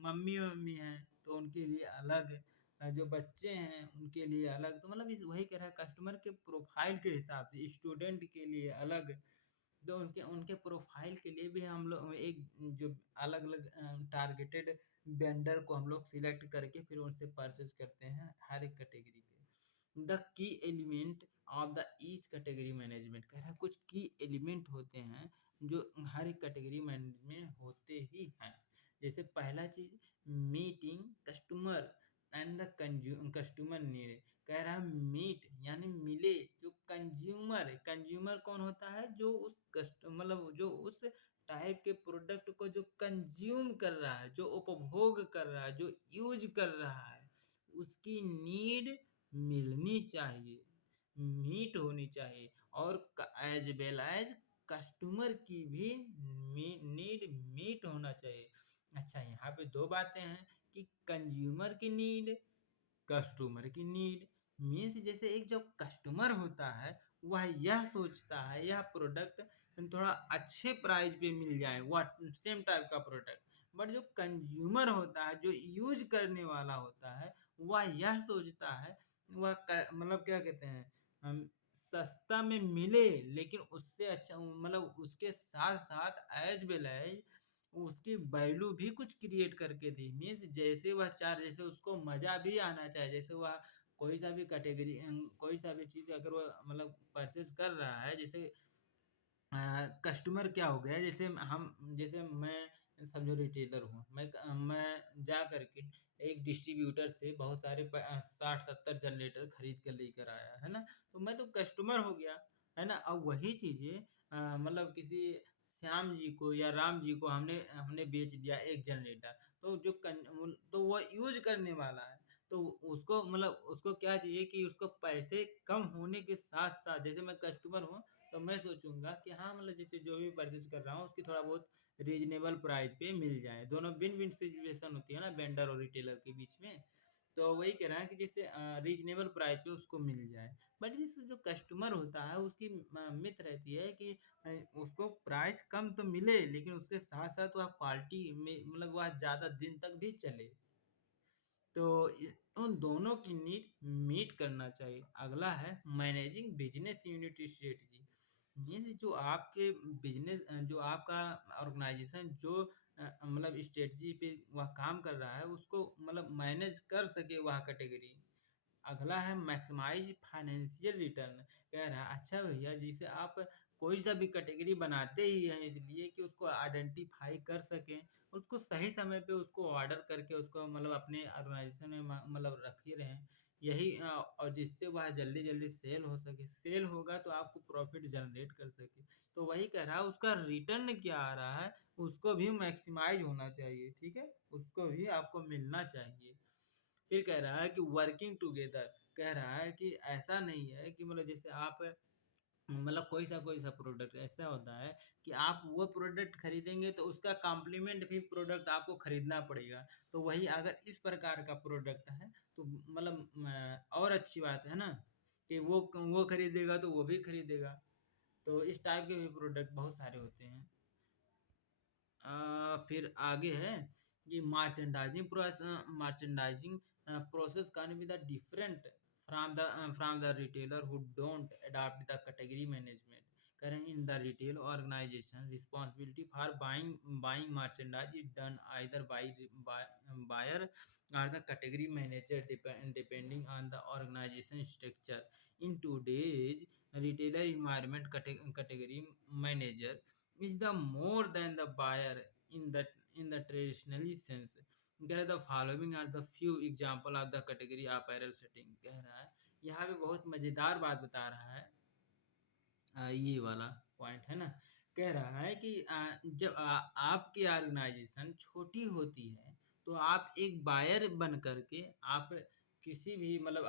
मम्मी-वम्मी हैं, तो उनके लिए अलग जो बच्चे हैं, उनके लिए अलग। तो मतलब इस वही कह रहा है कस्टमर के प्रोफ़ाइल के हिसाब से स्टूडेंट के लिए अलग, तो उनके उनके प्रोफ़ाइल के लिए भी हम लोग एक जो अलग-अलग टारगेटेड वेंडर को हम लोग सिलेक्ट करके फिर उनसे परचेज़ करते हैं हर एक कैटेगरी पे। The key element of the each category management कह रहा है कुछ की एलिमेंट होते हैं जो हर एक कैटेगरी मैनेजमेंट में होते ही हैं। जैसे पहला चीज meeting customer and the customer need. कह रहा है मीट यानी मिले जो कंज्यूमर कौन होता है जो उस कस्ट मतलब जो उस टाइप के प्रोडक्ट को जो कंज्यूम कर रहा है, जो उपभोग कर रहा है, जो यूज कर रहा है, उसकी नीड मिलनी चाहिए, मीट होनी चाहिए और एज वेल एज कस्टमर की भी नीड मीट होना चाहिए। अच्छा यहाँ पे दो बातें हैं कि कंज्यूमर की नीड कस्टमर की नीड मीन्स जैसे एक जो कस्टमर होता है वह यह सोचता है यह प्रोडक्ट थोड़ा अच्छे प्राइस पे मिल जाए वह सेम टाइप का प्रोडक्ट। बट जो कंज्यूमर होता है जो यूज करने वाला होता है वह यह सोचता है वह मतलब क्या कहते हैं हम सस्ता में मिले लेकिन उससे अच्छा मतलब उसके साथ साथ एज वेल एज उसकी वैल्यू भी कुछ क्रिएट करके दी मीन्स जैसे वह चाह जैसे उसको मज़ा भी आना चाहिए जैसे वह कोई सा भी कैटेगरी कोई सा भी चीज़ अगर वो मतलब परचेज कर रहा है जैसे कस्टमर क्या हो गया जैसे मैं समझो रिटेलर हूँ मैं जा करके एक डिस्ट्रीब्यूटर से बहुत सारे 60-70 जनरेटर खरीद कर लेकर आया है ना तो मैं तो कस्टमर हो गया है ना। अब वही चीज़ें मतलब किसी श्याम जी को या राम जी को हमने हमने बेच दिया एक जनरेटर तो तो वो यूज करने वाला है तो उसको मतलब उसको क्या चाहिए कि उसको पैसे कम होने के साथ साथ जैसे मैं कस्टमर हूँ तो मैं सोचूँगा कि हाँ, मतलब जैसे जो भी परचेज़ कर रहा हूँ उसकी थोड़ा बहुत रीज़नेबल प्राइस पे मिल जाए। दोनों विन-विन सिचुएशन होती है ना वेंडर और रिटेलर के बीच में। तो वही कह रहा है कि जैसे रीज़नेबल प्राइस पे उसको मिल जाए। बट जैसे जो कस्टमर होता है उसकी मिथ रहती है कि उसको प्राइस कम तो मिले लेकिन उसके साथ-साथ वह क्वालिटी में मतलब वह ज़्यादा दिन तक भी चले। तो उन दोनों की नीड मीट करना चाहिए। अगला है managing business unit strategy means जो आपके बिजनेस जो आपका ऑर्गेनाइजेशन जो मतलब स्ट्रेटजी पे वह काम कर रहा है उसको मतलब मैनेज कर सके वह कैटेगरी। अगला है मैक्सिमाइज फाइनेंशियल रिटर्न। कह रहा है अच्छा भैया जिसे आप कोई सा भी कैटेगरी बनाते ही हैं इसलिए कि उसको आइडेंटिफाई कर सकें उसको सही समय पे उसको ऑर्डर करके उसको मतलब अपने ऑर्गेनाइजेशन में मतलब रख ही रहें यही और जिससे वह जल्दी-जल्दी सेल हो सके। सेल होगा तो आपको प्रॉफ़िट जनरेट कर सके। तो वही कह रहा है उसका रिटर्न क्या आ रहा है, उसको भी मैक्सिमाइज़ होना चाहिए, ठीक है? उसको भी आपको मिलना चाहिए। फिर कह रहा है कि वर्किंग टुगेदर, कह रहा है कि ऐसा नहीं है कि मतलब जैसे आप मतलब कोई-सा प्रोडक्ट ऐसा होता है कि आप वो प्रोडक्ट खरीदेंगे तो उसका कॉम्प्लीमेंट भी प्रोडक्ट आपको खरीदना पड़ेगा। तो वही अगर इस प्रकार का प्रोडक्ट है तो मतलब और अच्छी बात है ना कि वो खरीदेगा तो वो भी खरीदेगा। तो इस टाइप के भी प्रोडक्ट बहुत सारे होते हैं। फिर आगे है कि merchandising process can be the different from the retailer who don't adopt the category management. कह रहे हैं in the retail organisation responsibility for buying merchandise is done either buyer or the category manager depending on the organization structure. In today's retailer environment, category manager is the more than the buyer in the traditional sense. कह the following are the few example of the category apparel setting। कह रहा है यहाँ पे बहुत मजेदार बात बता रहा है। ये वाला पॉइंट है ना, कह रहा है कि जब आपकी ऑर्गेनाइजेशन छोटी होती है तो आप एक बायर बन करके आप किसी भी मतलब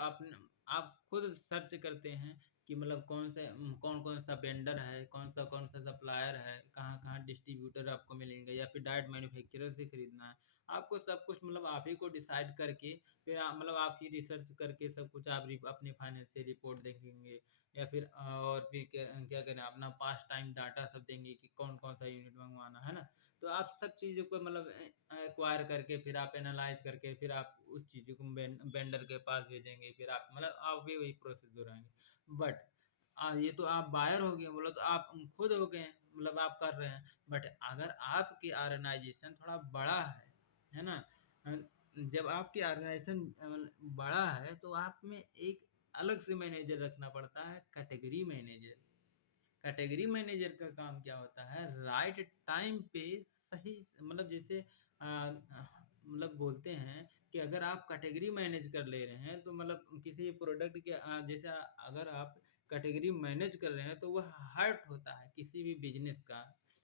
आप खुद सर्च करते हैं कि मतलब कौन कौन सा वेंडर है, कौन सा सप्लायर है, कहाँ कहाँ डिस्ट्रीब्यूटर आपको मिलेंगे या फिर डायरेक्ट मैन्युफैक्चरर से खरीदना है। आपको सब कुछ मतलब आप ही को डिसाइड करके फिर मतलब आप ही रिसर्च करके सब कुछ आप अपने फाइनेंशियल रिपोर्ट देखेंगे या फिर और फिर क्या क्या करें अपना पास टाइम डाटा सब देंगे कि कौन-कौन सा यूनिट मंगवाना है ना? तो आप सब चीज़ों को मतलब एक्वायर करके फिर आप एनालाइज़ करके फिर आप उस चीज़ों को वेंडर के पास भेजेंगे फिर आप मतलब आप भी वही प्रोसेस दोहराएँगे। बट ये तो आप बायर हो गए बोला तो आप खुद हो गए मतलब आप कर रहे हैं। बट अगर आपकी ऑर्गेनाइज़ेशन थोड़ा बड़ा है ना? अ, जब आपकी ऑर्गेनाइज़ेशन बड़ा है तो आप में एक अलग से मैनेजर रखना पड़ता है कैटेगरी मैनेजर। कैटेगरी मैनेजर का काम क्या होता है राइट टाइम पे सही मतलब जैसे मतलब बोलते हैं कि अगर आप कैटेगरी मैनेज कर ले रहे हैं तो मतलब किसी प्रोडक्ट के जैसे अगर आप कैटेगरी मैनेज कर रहे हैं तो वह हर्ट होता है किसी भी बिजनेस का।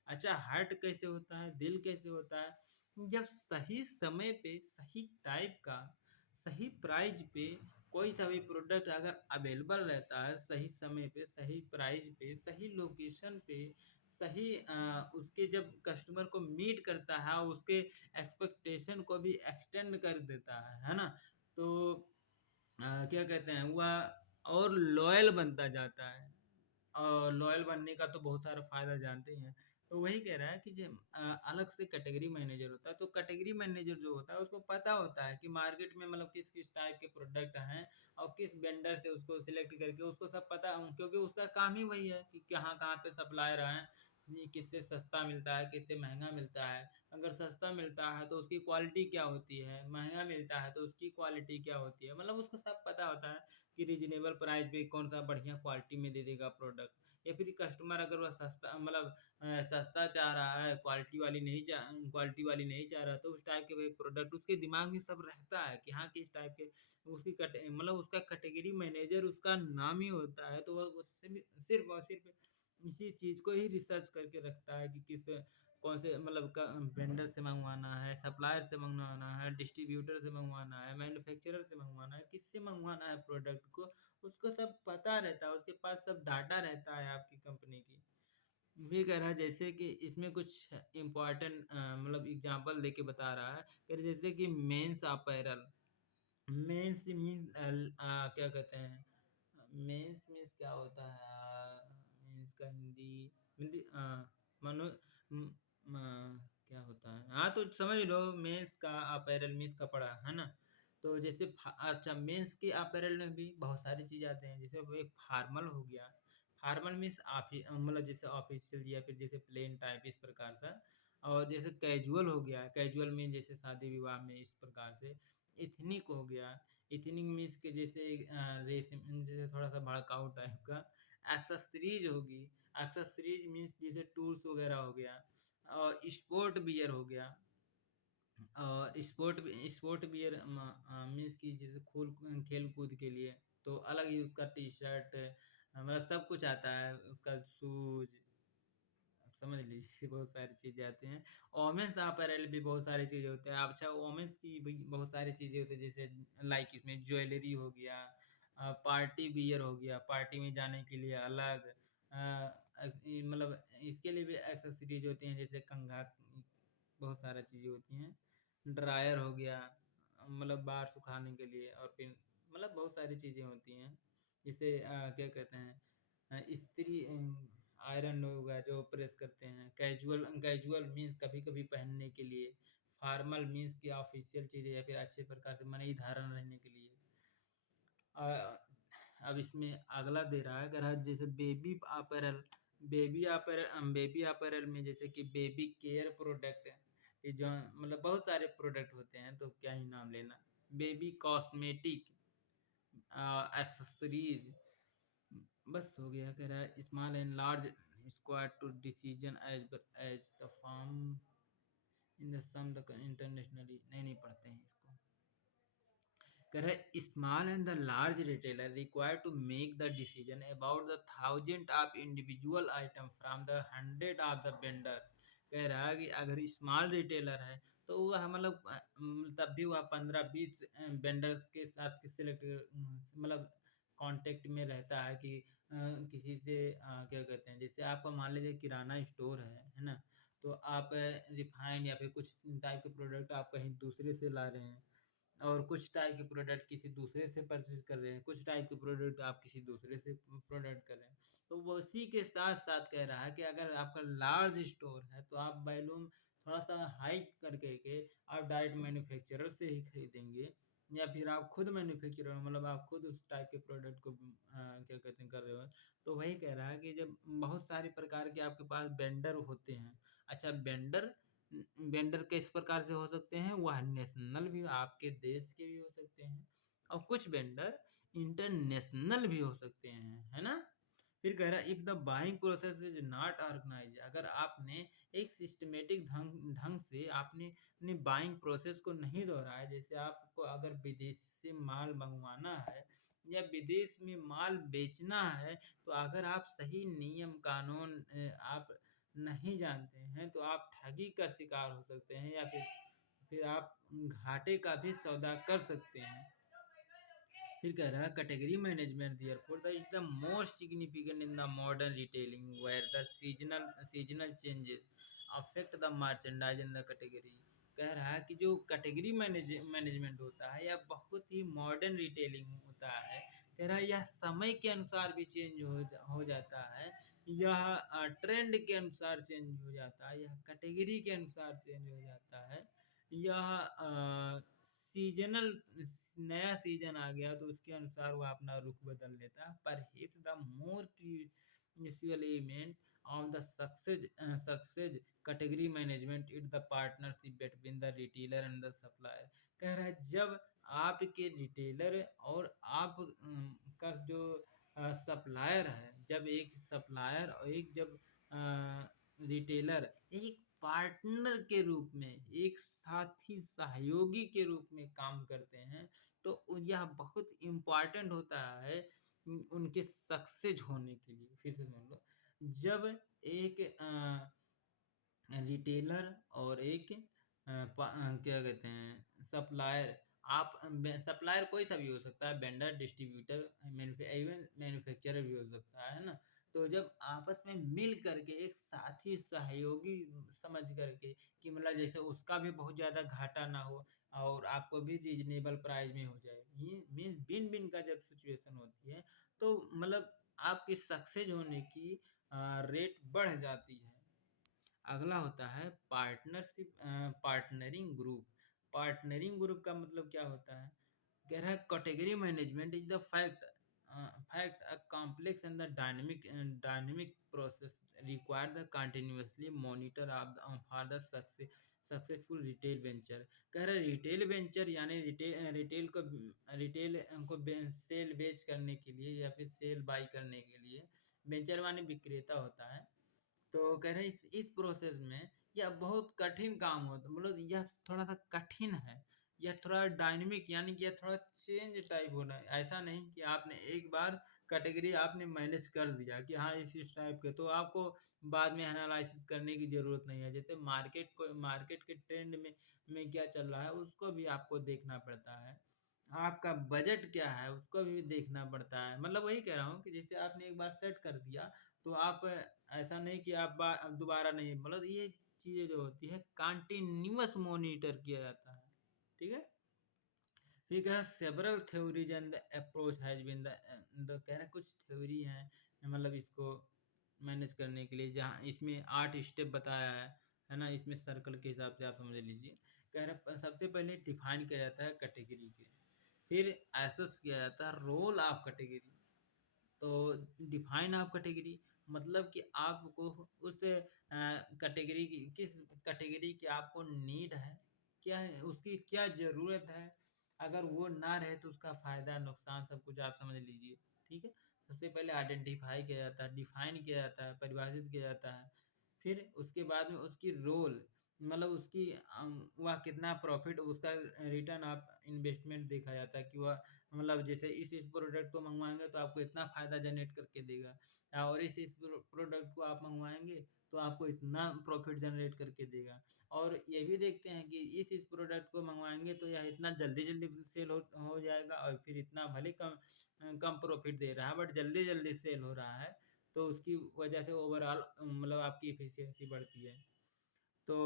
अच्छा हर्ट कैसे होता है दिल कैसे होता है जब सही समय पे सही टाइप का सही प्राइस पे कोई सा भी प्रोडक्ट अगर अवेलेबल रहता है सही समय पे, सही प्राइस पे, सही लोकेशन पे, सही उसके जब कस्टमर को मीट करता है, उसके एक्सपेक्टेशन को भी एक्सटेंड कर देता है ना? तो क्या कहते हैं वह और लॉयल बनता जाता है। और लॉयल बनने का तो बहुत सारा फ़ायदा जानते ही हैं। तो वही कह रहा है कि अलग से कैटेगरी मैनेजर होता है, तो कैटेगरी मैनेजर जो होता है उसको पता होता है कि मार्केट में मतलब किस-किस टाइप के प्रोडक्ट हैं और किस वेंडर से उसको सिलेक्ट करके उसको सब पता क्योंकि उसका काम ही वही है कि कहाँ-कहाँ पे सप्लायर हैं, ये किससे सस्ता मिलता है, किससे महँगा मिलता है। अगर सस्ता मिलता है तो उसकी क्वालिटी क्या होती है, महँगा मिलता है तो उसकी क्वालिटी क्या होती है, मतलब उसको सब पता होता है कि रीज़नेबल प्राइस पे कौन-सा बढ़िया क्वालिटी में दे देगा प्रोडक्ट। या फिर कस्टमर अगर वह सस्ता मतलब सस्ता चाह रहा है, क्वालिटी वाली नहीं चाह रहा, तो उस टाइप के भाई प्रोडक्ट उसके दिमाग में सब रहता है कि हाँ, किस टाइप के उसकी मतलब उसका कैटेगरी मैनेजर उसका नाम ही होता है, तो वह उससे भी सिर्फ़ और सिर्फ़ इसी चीज़ को ही रिसर्च करके रखता है कि कौन से मतलब वेंडर से मंगवाना है, सप्लायर से मंगवाना है, डिस्ट्रीब्यूटर से मंगवाना है, मैन्युफैक्चरर से मंगवाना है, किससे मंगवाना है प्रोडक्ट को, उसको सब पता रहता है, उसके पास सब डाटा रहता है आपकी कंपनी की। भी कह रहा है जैसे कि इसमें कुछ इम्पोर्टेंट मतलब एग्ज़ाम्पल देके बता रहा है, कह रहे जैसे कि मेंस अपैरल, मेंस मीन्स क्या कहते हैं मेंस मीन्स क्या होता है मेंस का हिंदी हिंदी मनो म, क्या होता है हाँ तो समझ लो मेंस का अपैरल मीन्स कपड़ा है ना। तो जैसे अच्छा मेंस के अपैरल में भी बहुत सारी चीज़ आते हैं जैसे वो एक फार्मल हो गया। फार्मल मीन्स मतलब जैसे ऑफिशियल या फिर जैसे प्लेन टाइप इस प्रकार सा। और जैसे कैजुअल हो गया कैजुअल में जैसे शादी विवाह में इस प्रकार से। एथनिक हो गया एथनिक मीन्स के जैसे रेशम जैसे थोड़ा-सा भड़काऊ टाइप का। एक्सेसरीज़ होगी, एक्सेसरीज़ मीन्स जैसे टूल्स वगैरह हो गया और स्पोर्ट वियर हो गया। और स्पोर्ट वियर मीन्स कि जैसे खेल कूद के लिए तो अलग ही उसका टी शर्ट मतलब सब कुछ आता है उसका शूज, समझ लीजिए बहुत सारी चीज़ें आती हैं। वोमेन्स अपैरेल भी बहुत सारी चीज़ें होते हैं। अच्छा वोमेन्स की भी बहुत सारी चीज़ें होती हैं जैसे लाइक इसमें ज्वेलरी हो गया, पार्टी वियर हो गया, पार्टी में जाने के लिए अलग मतलब इसके लिए भी एक्सेसरीज होती हैं जैसे कंघा, बहुत सारी चीज़ें होती हैं। ड्रायर हो गया मतलब बाहर सुखाने के लिए, और फिर मतलब बहुत सारी चीज़ें होती हैं जिसे क्या कहते हैं इस्त्री आयरन होगा जो प्रेस करते हैं। कैजुअल कैजुअल मीन्स कभी-कभी पहनने के लिए, फॉर्मल मीन्स कि ऑफ़िशियल चीज़ें या फिर अच्छे प्रकार से मनई धारण रहने के लिए। अ, अब इसमें अगला दे रहा है, कह रहा है जैसे बेबी अपैरल में जैसे कि बेबी केयर प्रोडक्ट है, ये जो मतलब बहुत सारे प्रोडक्ट होते हैं तो क्या ही नाम लेना। बेबी कॉस्मेटिक एक्सेसरीज, बस हो गया। कह रहा है small and large squad to decision as the form in the some the internationally, नहीं पढ़ते हैं इसको। कह रहा है small and the large retailer require to make the decision about the thousand of individual item from the hundred of the vendor. कह रहा है कि अगर स्मॉल रिटेलर है तो वह मतलब तब भी वह 15-20 वेंडर्स के साथ सिलेक्ट मतलब कांटेक्ट में रहता है कि किसी से क्या कहते हैं जैसे आपका मान लीजिए किराना स्टोर है ना, तो आप रिफाइंड या फिर कुछ टाइप के प्रोडक्ट आप कहीं दूसरे से ला रहे हैं, और कुछ टाइप के प्रोडक्ट किसी दूसरे से परचेज़ कर रहे हैं, कुछ टाइप के प्रोडक्ट आप किसी दूसरे से प्रोडक्ट कर रहे हैं। तो वो उसी के साथ-साथ कह रहा है कि अगर आपका लार्ज स्टोर है, तो आप वॉल्यूम थोड़ा-सा हाइक करके के आप डायरेक्ट मैन्युफैक्चरर से ही खरीदेंगे, या फिर आप खुद मैन्युफैक्चरर मतलब आप खुद उस टाइप के प्रोडक्ट को क्या कहते हैं कर रहे हो। तो वही कह रहा है कि जब बहुत सारे प्रकार के आपके पास वेंडर होते हैं। अच्छा वेंडर किस प्रकार से हो सकते हैं? वह नेशनल भी आपके देश के भी हो सकते हैं, और कुछ वेंडर इंटरनेशनल भी हो सकते हैं, है ना? फिर कह रहा है if the buying process is not organised, अगर आपने एक सिस्टमैटिक ढंग ढंग से आपने अपनी बाइंग प्रोसेस को नहीं दोहराया, जैसे आपको अगर विदेश से माल मंगवाना है या विदेश में माल बेचना है, तो अगर आप सही नियम कानून आप नहीं जानते हैं तो आप ठगी का शिकार हो सकते हैं, या फिर आप घाटे का भी सौदा कर सकते हैं। फिर कह रहा है category management therefore the is the most significant in the modern retailing where the seasonal changes affect the merchandise in the category. कह रहा है कि जो कैटेगरी मैनेजमेंट होता है यह बहुत ही मॉडर्न रिटेलिंग होता है। कह रहा है यह समय के अनुसार भी चेंज हो जाता है, यह ट्रेंड के अनुसार चेंज हो जाता है, यह कैटेगरी के अनुसार चेंज हो जाता है, यह सीज़नल नया सीज़न आ गया तो उसके अनुसार वो अपना रुख बदल लेता है। Perhaps the more crucial element of the success category management is the partnership between the retailer and the supplier. कह रहा है जब आपके रिटेलर और आप का जो सप्लायर है, जब एक सप्लायर और एक जब रिटेलर एक पार्टनर के रूप में, एक साथी सहयोगी के रूप में काम करते हैं, तो यह बहुत इम्पोर्टेंट होता है उनके सक्सेस होने के लिए। फिर से सुन लो, जब एक रिटेलर और एक क्या कहते हैं सप्लायर, आप सप्लायर कोई सा भी हो सकता है, वेंडर, डिस्ट्रीब्यूटर, इवन मैन्युफैक्चरर भी हो सकता है ना। तो जब आपस में मिल करके एक साथी सहयोगी समझ करके कि मतलब जैसे उसका भी बहुत ज़्यादा घाटा ना हो और आपको भी रीजनेबल प्राइस में हो जाए, ये मीन्स बिन बिन का जब सिचुएशन होती है तो मतलब आपकी सक्सेस होने की रेट बढ़ जाती है। अगला होता है पार्टनरिंग ग्रुप। पार्टनरिंग ग्रुप का मतलब क्या होता है? कह रहा है category management is the fact a complex and the dynamic process require the continuously monitor of for the successful retail venture. कह रहा है रिटेल वेंचर यानी रिटेल को सेल बेच करने के लिए या फिर सेल बाई करने के लिए, वेंचर माने विक्रेता होता है। तो कह रहे हैं इस प्रोसेस में यह बहुत कठिन काम होता है, मतलब यह थोड़ा-सा कठिन है, यह थोड़ा डायनामिक यानी कि यह थोड़ा चेंज टाइप होना है। ऐसा नहीं कि आपने एक बार कैटेगरी आपने मैनेज कर दिया कि हाँ, इस टाइप के, तो आपको बाद में एनालिसिस करने की ज़रूरत नहीं है। जैसे मार्केट के ट्रेंड में क्या चल रहा है, उसको भी आपको देखना पड़ता है। आपका बजट क्या है, उसको भी देखना पड़ता है। मतलब वही कह रहा हूँ कि जैसे आपने एक बार सेट कर दिया, तो आप ऐसा नहीं कि आप अब दोबारा नहीं, मतलब ये चीज़ें जो होती है कंटीन्यूअस मॉनिटर किया जाता है। ठीक है? फिर कह रहा several theories and the approach has been the कह रहा है कुछ थ्योरी हैं, मतलब इसको मैनेज करने के लिए, जहाँ इसमें 8 स्टेप बताया है ना? इसमें सर्कल के हिसाब से आप समझ लीजिए। कह रहा सबसे पहले डिफाइन किया जाता है कैटेगरी के, फिर एसेस किया जाता है रोल ऑफ कैटेगरी। तो डिफाइन ऑफ कैटेगरी मतलब कि आपको उस कैटेगरी की किस कैटेगरी की आपको नीड है, क्या है उसकी क्या ज़रूरत है, अगर वो ना रहे तो उसका फ़ायदा नुकसान सब कुछ आप समझ लीजिए। ठीक है? सबसे पहले आइडेंटिफाई किया जाता है, डिफाइन किया जाता है, परिभाषित किया जाता है। फिर उसके बाद में उसकी रोल, मतलब उसकी वह कितना प्रॉफिट, उसका रिटर्न ऑफ इन्वेस्टमेंट देखा जाता है कि वह, मतलब जैसे इस प्रोडक्ट को मंगवाएँगे तो आपको इतना फ़ायदा जनरेट करके देगा, और इस प्रोडक्ट को आप मंगवाएँगे तो आपको इतना प्रॉफिट जनरेट करके देगा। और ये भी देखते हैं कि इस प्रोडक्ट को मंगवाएँगे तो यह इतना जल्दी-जल्दी सेल हो जाएगा, और फिर इतना भले कम प्रॉफिट दे रहा है बट जल्दी-जल्दी सेल हो रहा है, तो उसकी वजह से ओवरऑल मतलब आपकी एफिशिएंसी बढ़ती है। तो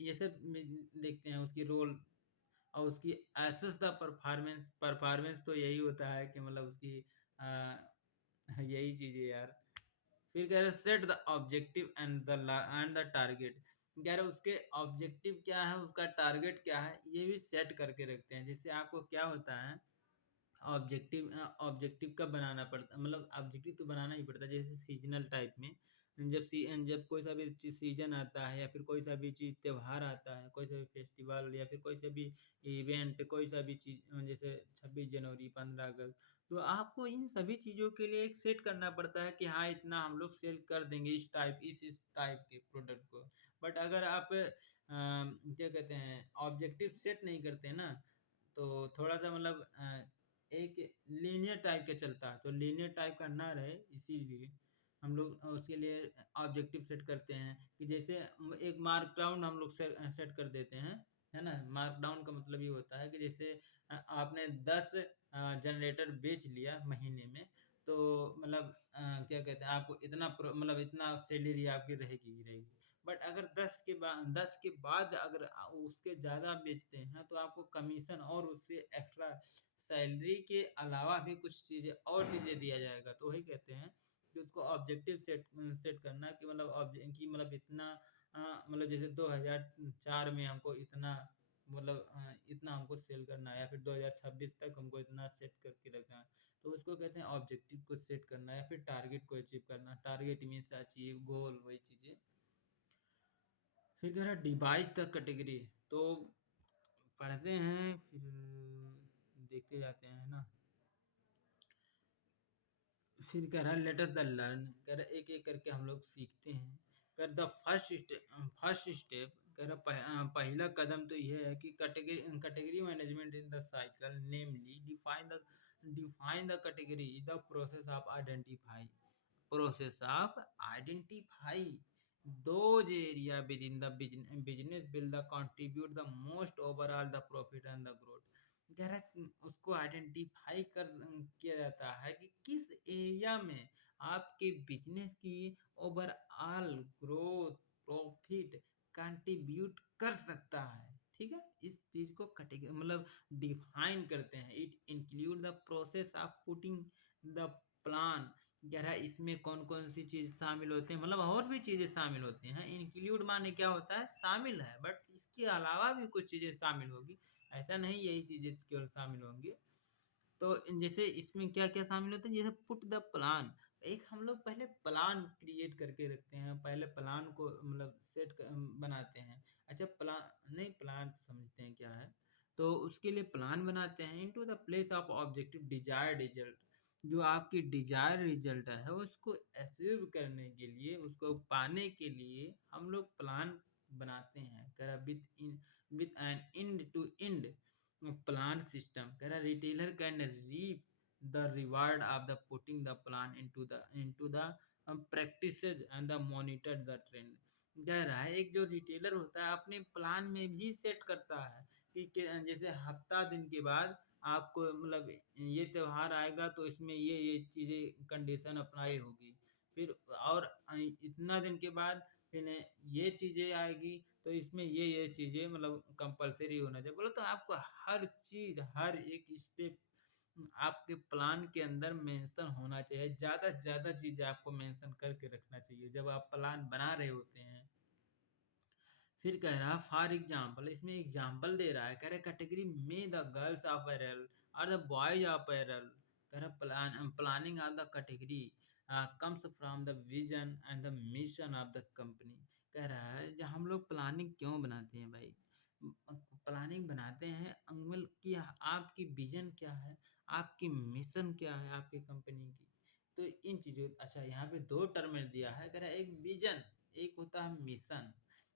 ये सब देखते हैं उसकी रोल, और उसकी एसेस द परफॉर्मेंस, परफॉर्मेंस तो यही होता है कि मतलब उसकी यही चीज़ है यार। फिर कह रहे set the objective and the target. कह रहे उसके ऑब्जेक्टिव क्या है, उसका टारगेट क्या है, ये भी सेट करके रखते हैं। जिससे आपको क्या होता है, ऑब्जेक्टिव कब बनाना पड़ता, मतलब ऑब्जेक्टिव तो बनाना ही पड़ता है। जैसे सीज़नल टाइप में जब कोई सा भी सीज़न आता है, या फिर कोई सा भी चीज़ त्योहार आता है, कोई सा भी फेस्टिवल, या फिर कोई सा भी इवेंट, कोई सा भी चीज़, जैसे 26 जनवरी, 15 अगस्त, तो आपको इन सभी चीज़ों के लिए एक सेट करना पड़ता है कि हाँ, इतना हम लोग सेल कर देंगे इस टाइप के प्रोडक्ट को। बट अगर आप क्या कहते हैं, ऑब्जेक्टिव सेट नहीं करते ना, तो थोड़ा-सा मतलब एक लीनियर टाइप का चलता है, तो लीनियर टाइप का ना रहे, इसीलिए हम लोग उसके लिए ऑब्जेक्टिव सेट करते हैं कि जैसे एक मार्क डाउन हम लोग सेट कर देते हैं, है ना? मार्क डाउन का मतलब ये होता है कि जैसे आपने 10 जनरेटर बेच लिया महीने में, तो मतलब क्या कहते हैं, आपको इतना मतलब इतना सैलरी आपकी रहेगी ही रहेगी। बट अगर 10 के बाद अगर उसके ज़्यादा बेचते हैं, तो आपको कमीशन और उससे एक्स्ट्रा सैलरी के अलावा भी कुछ चीज़ें और चीज़ें दिया जाएगा। तो वही कहते हैं कि उसको ऑब्जेक्टिव सेट करना, कि मतलब इतना मतलब जैसे 2004 में हमको इतना, मतलब इतना हमको सेल करना है, या फिर 2026 तक हमको इतना सेट करके रखना है। तो उसको कहते हैं ऑब्जेक्टिव को सेट करना, या फिर टारगेट को अचीव करना। टारगेट मीन्स अचीव, गोल, वही चीज़ें। फिर कह रहा है डिवाइस द कैटेगरी। तो पढ़ते हैं, फिर देखते जाते हैं, है ना? फिर कह रहा है लेट अस द लर्न, कह रहा है एक-एक करके हम लोग सीखते हैं। कह द फर्स्ट स्टेप, कह रहा पहला कदम तो ये है कि category management in the cycle, namely define the category, the process of identify those area within the business will the contribute the most overall the profit and the growth। कह रहा है उसको आइडेंटिफाई किया जाता है कि किस एरिया में आपके बिजनेस की ओवरऑल ग्रोथ, प्रॉफिट कंट्रीब्यूट कर सकता है। ठीक है, इस चीज को कैटेगरी मतलब डिफाइन करते हैं। It include the process of putting the plan. कह रहा है इसमें कौन कौन सी चीज शामिल होते हैं, मतलब और भी चीजें शामिल होती हैं। इंक्लूड माने क्या होता है, शामिल है, बट इसके अलावा भी कुछ चीजें शामिल होगी। ऐसा नहीं यही चीजें केवल शामिल होंगी। तो जैसे इसमें क्या-क्या शामिल होते हैं, जैसे पुट द प्लान। एक हम लोग पहले प्लान क्रिएट करके रखते हैं, पहले प्लान को मतलब बनाते हैं। अच्छा, नहीं, प्लान समझते हैं क्या है। तो उसके लिए प्लान बनाते हैं into the place of objective desired result. जो आपकी डिजायर्ड रिजल्ट है उसको अचीव करने के लिए, उसको पाने के लिए हम लोग प्लान बनाते हैं, कह रहा with an end to end plan system, कह रहा retailer can reap the reward of the putting the plan into the practices and the monitor the trend. कह रहा है एक जो रिटेलर होता है अपने प्लान में भी सेट करता है कि जैसे हफ्ता दिन के बाद आपको मतलब ये त्योहार आएगा तो इसमें ये चीज़ें कंडीशन अप्लाई होगी। फिर और इतना दिन के बाद फिर ये चीज़ें आएगी तो इसमें ये चीज़ें मतलब कंपल्सरी होना चाहिए। बोले तो आपको हर चीज़, हर एक स्टेप आपके प्लान के अंदर मेंशन होना चाहिए। ज़्यादा से ज़्यादा चीज़ें आपको मेंशन करके रखना चाहिए जब आप प्लान बना रहे होते हैं। फिर कह रहा फॉर एग्जाम्पल, इसमें एग्जाम्पल दे रहा है, कह रहा कैटेगरी में द गर्ल्स अपैरल और द बॉयज अपैरल, कह रहा planning of the category comes from the vision and the mission of the company. कह रहा है जो हम लोग प्लानिंग क्यों बनाते हैं भाई, प्लानिंग बनाते हैं अंगल कि आपकी विजन क्या है, आपकी मिशन क्या है आपकी कंपनी की। तो इन चीज़ों अच्छा यहाँ पे दो टर्म दिया है, कह रहा है एक विजन, एक होता है मिशन।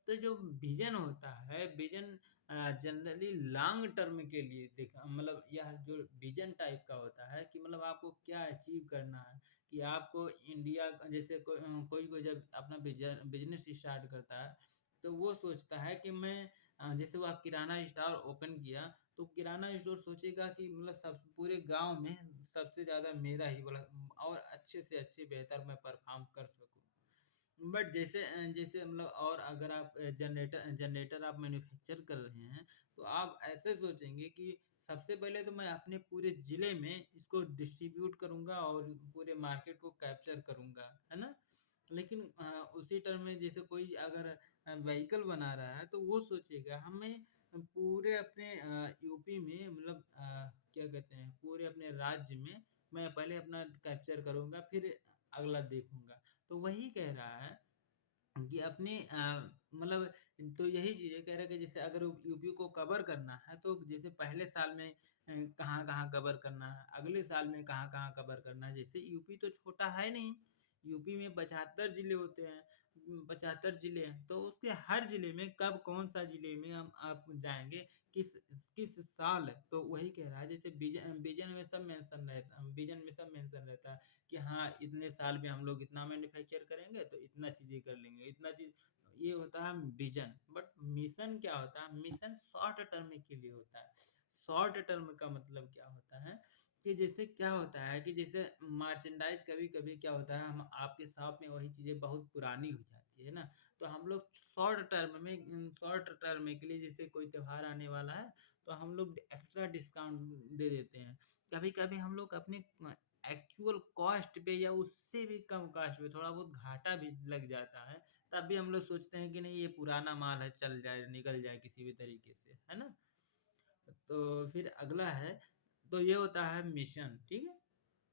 तो जो विजन होता है, विजन जनरली लॉन्ग टर्म के लिए देखा मतलब यह जो विजन टाइप का होता है कि मतलब आपको क्या अचीव करना है, कि आपको इंडिया जैसे कोई जब अपना बिजनेस स्टार्ट करता है तो वो सोचता है कि मैं जैसे वो किराना स्टोर ओपन किया तो किराना स्टोर सोचेगा कि मतलब सब पूरे गांव में सबसे ज़्यादा मेरा ही बड़ा और अच्छे से अच्छे बेहतर मैं परफॉर्म कर सकूं। बट जैसे मतलब और अगर आप जनरेटर आप मैन्युफैक्चर कर रहे हैं तो आप ऐसे सोचेंगे कि सबसे पहले तो मैं अपने पूरे ज़िले में इसको डिस्ट्रीब्यूट करूँगा और पूरे मार्केट को कैप्चर करूँगा, है ना? लेकिन उसी टर्म में जैसे कोई अगर व्हीकल बना रहा है तो वो सोचेगा हमें पूरे अपने यूपी में मतलब क्या कहते हैं पूरे अपने राज्य में मैं पहले अपना कैप्चर करूँगा फिर अगला देखूँगा। तो वही कह रहा है कि अपने मतलब तो यही चीज़ है, कह रहा है कि जैसे अगर यूपी को कवर करना है तो जैसे पहले साल में कहाँ-कहाँ कवर करना है, अगले साल में कहाँ-कहाँ कवर करना है। जैसे यूपी तो छोटा है नहीं, यूपी में 75 जिले होते हैं, 75 जिले हैं, तो उसके हर जिले में कब कौन-सा जिले में हम आप जाएँगे, किस किस साल, तो वही कह रहा है जैसे विज़न में सब मेंशन रहता विज़न में सब मेंशन रहता है। कि हाँ, इतने साल में हम लोग इतना मैन्युफैक्चर करेंगे तो इतना चीज़ें कर लेंगे, इतना चीज़ ये होता है विज़न। बट मिशन क्या होता है? मिशन शॉर्ट टर्म के लिए होता है। शॉर्ट टर्म का मतलब क्या होता है कि जैसे क्या होता है कि जैसे मर्चेंडाइज़ कभी-कभी क्या होता है हम आपके शॉप में वही चीज़ें बहुत पुरानी हो जाती है ना, तो हम लोग शॉर्ट टर्म के लिए जैसे कोई त्योहार आने वाला है, तो हम लोग एक्स्ट्रा डिस्काउंट दे देते हैं। कभी-कभी हम लोग अपने एक्चुअल कॉस्ट पे या उससे भी कम कॉस्ट पे थोड़ा बहुत घाटा भी लग जाता है, तब भी हम लोग सोचते हैं कि नहीं ये पुराना माल है चल जाए, निकल जाए किसी भी तरीके से, है ना? तो फिर अगला है, तो ये होता है मिशन, ठीक है?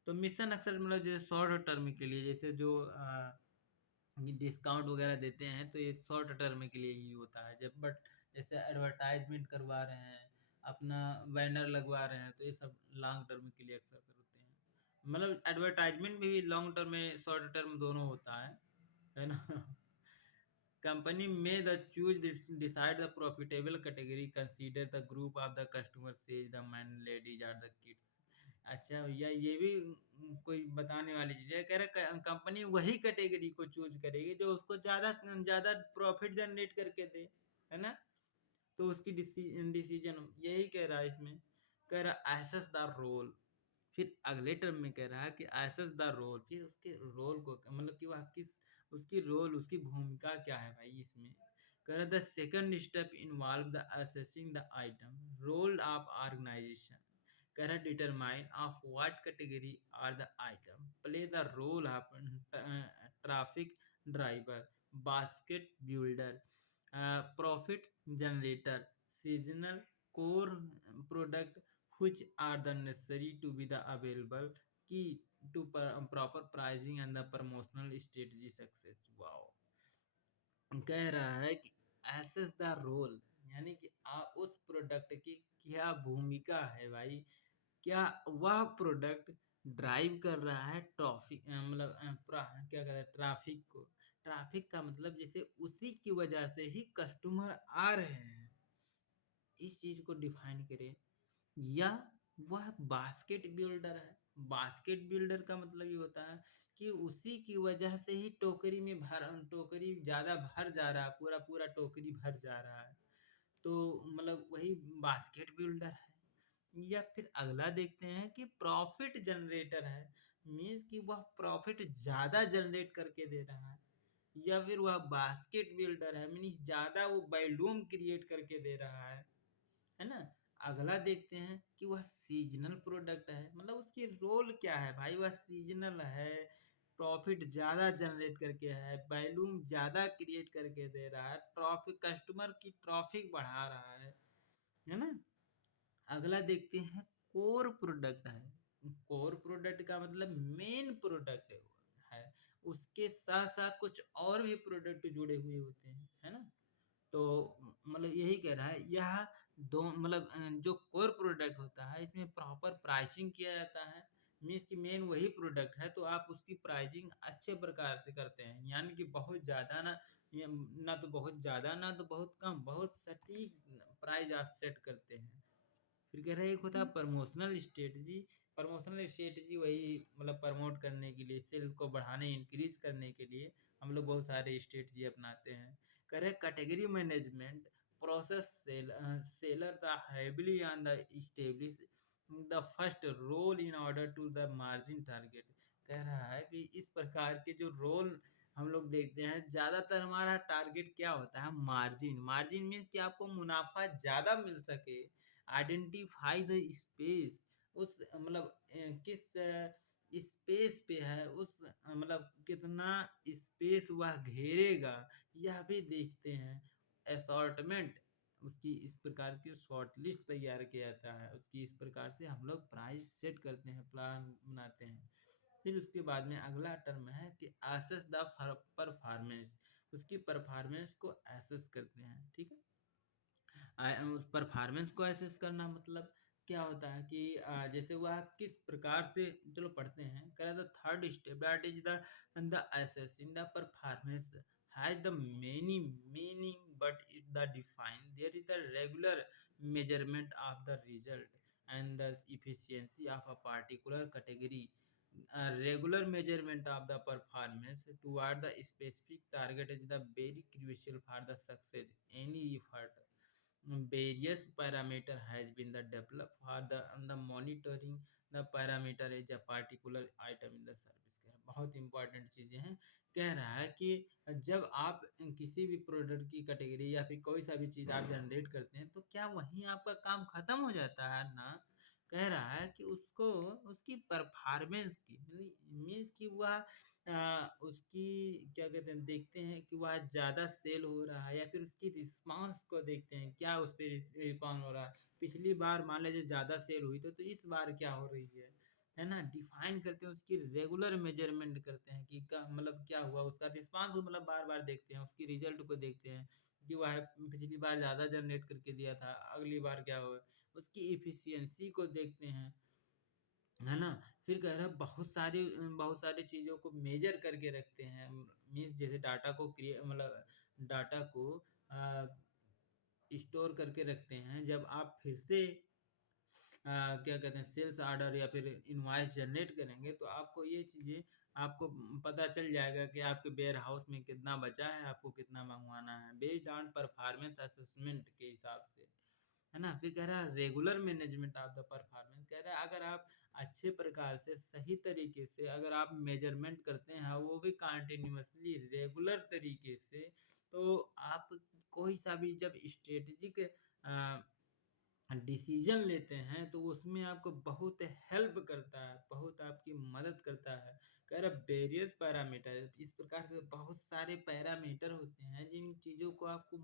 तो मिशन अक्सर मतलब जैसे शॉर्ट टर्म के लिए जैसे जो ये डिस्काउंट वगैरह देते हैं तो ये शॉर्ट टर्म के लिए ही होता है जब बट जैसे एडवर्टाइजमेंट करवा रहे हैं, अपना बैनर लगवा रहे हैं तो ये सब लॉन्ग टर्म के लिए अक्सर करते हैं। मतलब एडवर्टाइजमेंट भी लॉन्ग टर्म में शॉर्ट टर्म दोनों होता है ना? Company may the choose decide the profitable category, consider the group of the customers, say the men, ladies or the kids। अच्छा भैया ये भी कोई बताने वाली चीज़ है, कह रहा कंपनी वही कैटेगरी को चूज करेगी जो उसको ज़्यादा ज़्यादा प्रॉफिट जनरेट करके दे, है ना? तो उसकी डिसीजन यही कह रहा है इसमें, कह रहा एसेस द रोल। फिर अगले टर्म में कह रहा है कि एसेस द रोल, फिर उसके रोल को मतलब कि वह किस उसकी रोल उसकी भूमिका क्या है भाई इसमें। कह रहा the second step involve the assessing the item role of organisation. कह रहा determine of what category are the item play the role of traffic driver, basket builder, profit generator, seasonal core product, which are the necessary to be the available key to proper pricing and the promotional strategy success। Wow, कह रहा है कि एसेस द रोल, यानी कि उस प्रोडक्ट की क्या भूमिका है भाई, क्या वह प्रोडक्ट ड्राइव कर रहा है ट्रॉफिक मतलब क्या कहते हैं ट्रैफिक को, ट्रैफिक का मतलब जैसे उसी की वजह से ही कस्टमर आ रहे हैं, इस चीज़ को डिफाइन करें। या वह बास्केट बिल्डर है। बास्केट बिल्डर का मतलब ये होता है कि उसी की वजह से ही टोकरी ज़्यादा भर जा रहा है, पूरा टोकरी भर जा रहा है। तो मतलब वही बास्केट बिल्डर है। या फिर अगला देखते हैं कि प्रॉफिट जनरेटर है, मीन्स कि वह प्रॉफिट ज़्यादा जनरेट करके दे रहा है। या फिर वह बास्केट बिल्डर है, मीन्स ज़्यादा वो वॉल्यूम क्रिएट करके दे रहा है ना? अगला देखते हैं कि वह सीज़नल प्रोडक्ट है, मतलब उसकी रोल क्या है भाई? वह सीज़नल है, प्रॉफ़िट ज़्यादा जनरेट करके है, वॉल्यूम ज़्यादा क्रिएट करके दे रहा है, ट्रॉफिक कस्टमर की ट्रैफ़िक बढ़ा रहा है ना? अगला देखते हैं कोर प्रोडक्ट है। कोर प्रोडक्ट का मतलब मेन प्रोडक्ट है, उसके साथ-साथ कुछ और भी प्रोडक्ट जुड़े हुए होते हैं, है ना? तो मतलब यही कह रहा है यह दो मतलब जो कोर प्रोडक्ट होता है इसमें प्रॉपर प्राइसिंग किया जाता है, मीन्स कि मेन वही प्रोडक्ट है तो आप उसकी प्राइसिंग अच्छे प्रकार से करते हैं, यानी कि बहुत ज़्यादा ना, ना तो बहुत ज़्यादा ना तो बहुत कम, बहुत सटीक प्राइस आप सेट करते हैं। फिर कह रहा है एक होता है प्रमोशनल स्ट्रेटजी। प्रमोशनल स्ट्रेटजी वही मतलब प्रमोट करने के लिए, सेल्स को बढ़ाने, इंक्रीज करने के लिए हम लोग बहुत सारे स्ट्रेटजी अपनाते हैं। कह रहे category management process seller the heavily on the establish the first role in order to the margin target. कह रहा है कि इस प्रकार के जो रोल हम लोग देखते हैं, ज़्यादातर हमारा टारगेट क्या होता है? मार्जिन। मार्जिन मीन्स कि आपको मुनाफा ज़्यादा मिल सके। आइडेंटिफाई द स्पेस, उस मतलब किस स्पेस पे है, उस मतलब कितना स्पेस वह घेरेगा, यह भी देखते हैं। असॉर्टमेंट, उसकी इस प्रकार की शॉर्ट लिस्ट तैयार किया जाता है, उसकी इस प्रकार से हम लोग प्राइस सेट करते हैं, प्लान बनाते हैं। फिर उसके बाद में अगला टर्म है कि एसेस द परफॉर्मेंस, उसकी परफॉर्मेंस को एसेस करते हैं, ठीक है। उस परफॉर्मेंस को असेस करना मतलब क्या होता है कि जैसे वह किस प्रकार से, चलो पढ़ते हैं। कह रहा the third step that is the assessing the performance has the many meaning but it the define there is the regular measurement of the result and the efficiency of a particular category. A regular measurement of the performance toward the specific target is the very crucial for the success any effort. Various parameter has been the developed for the monitoring the parameter is a particular item in the service। कह रहा है, बहुत इंपॉर्टेंट चीजें हैं। कह रहा है कि जब आप किसी भी प्रोडक्ट की कैटेगरी या फिर कोई सा भी चीज आप जनरेट करते हैं तो क्या वहीं आपका काम खत्म हो जाता है ना? कह रहा है कि उसको, उसकी परफॉर्मेंस की मीन्स कि वह उसकी क्या कहते हैं, देखते हैं कि वह ज़्यादा सेल हो रहा है या फिर उसकी रिस्पॉन्स को देखते हैं, क्या उस पे रिस्पॉन्स हो रहा है। पिछली बार मान लीजिए ज़्यादा सेल हुई तो इस बार क्या हो रही है ना? डिफाइन करते हैं, उसकी रेगुलर मेजरमेंट करते हैं कि क्या मतलब क्या हुआ, उसका रिस्पॉन्स को मतलब बार-बार देखते हैं, उसकी रिजल्ट को देखते हैं कि वह पिछली बार ज़्यादा जनरेट करके दिया था, अगली बार क्या हुआ? उसकी एफिशिएंसी को देखते हैं, है ना? फिर कह रहा है बहुत सारी चीज़ों को मेज़र करके रखते हैं। मीन्स जैसे डाटा को मतलब डाटा को अ, स्टोर करके रखते हैं। जब आप फिर से क्या कहते हैं सेल्स ऑर्डर या फिर इनवॉइस जनरेट करेंगे तो आपको ये चीज़ें आपको पता चल जाएगा कि आपके वेयर हाउस में कितना बचा है, आपको कितना मंगवाना है, बेस्ड ऑन परफॉर्मेंस असेसमेंट के हिसाब से। है ना? फिर कह रहा है regular management of the performance. कह रहा है अगर आप अच्छे प्रकार से, सही तरीके से अगर आप मेजरमेंट करते हैं, वो भी कंटिन्यूअसली रेगुलर तरीके से, तो आप कोई सा भी जब स्ट्रेटेजिक डिसीजन लेते हैं तो उसमें आपको बहुत हेल्प करता है, बहुत आपकी मदद करता है। कह रहा वेरियस पैरामीटर, इस प्रकार से बहुत सारे पैरामीटर होते हैं जिन चीज़ों को आपको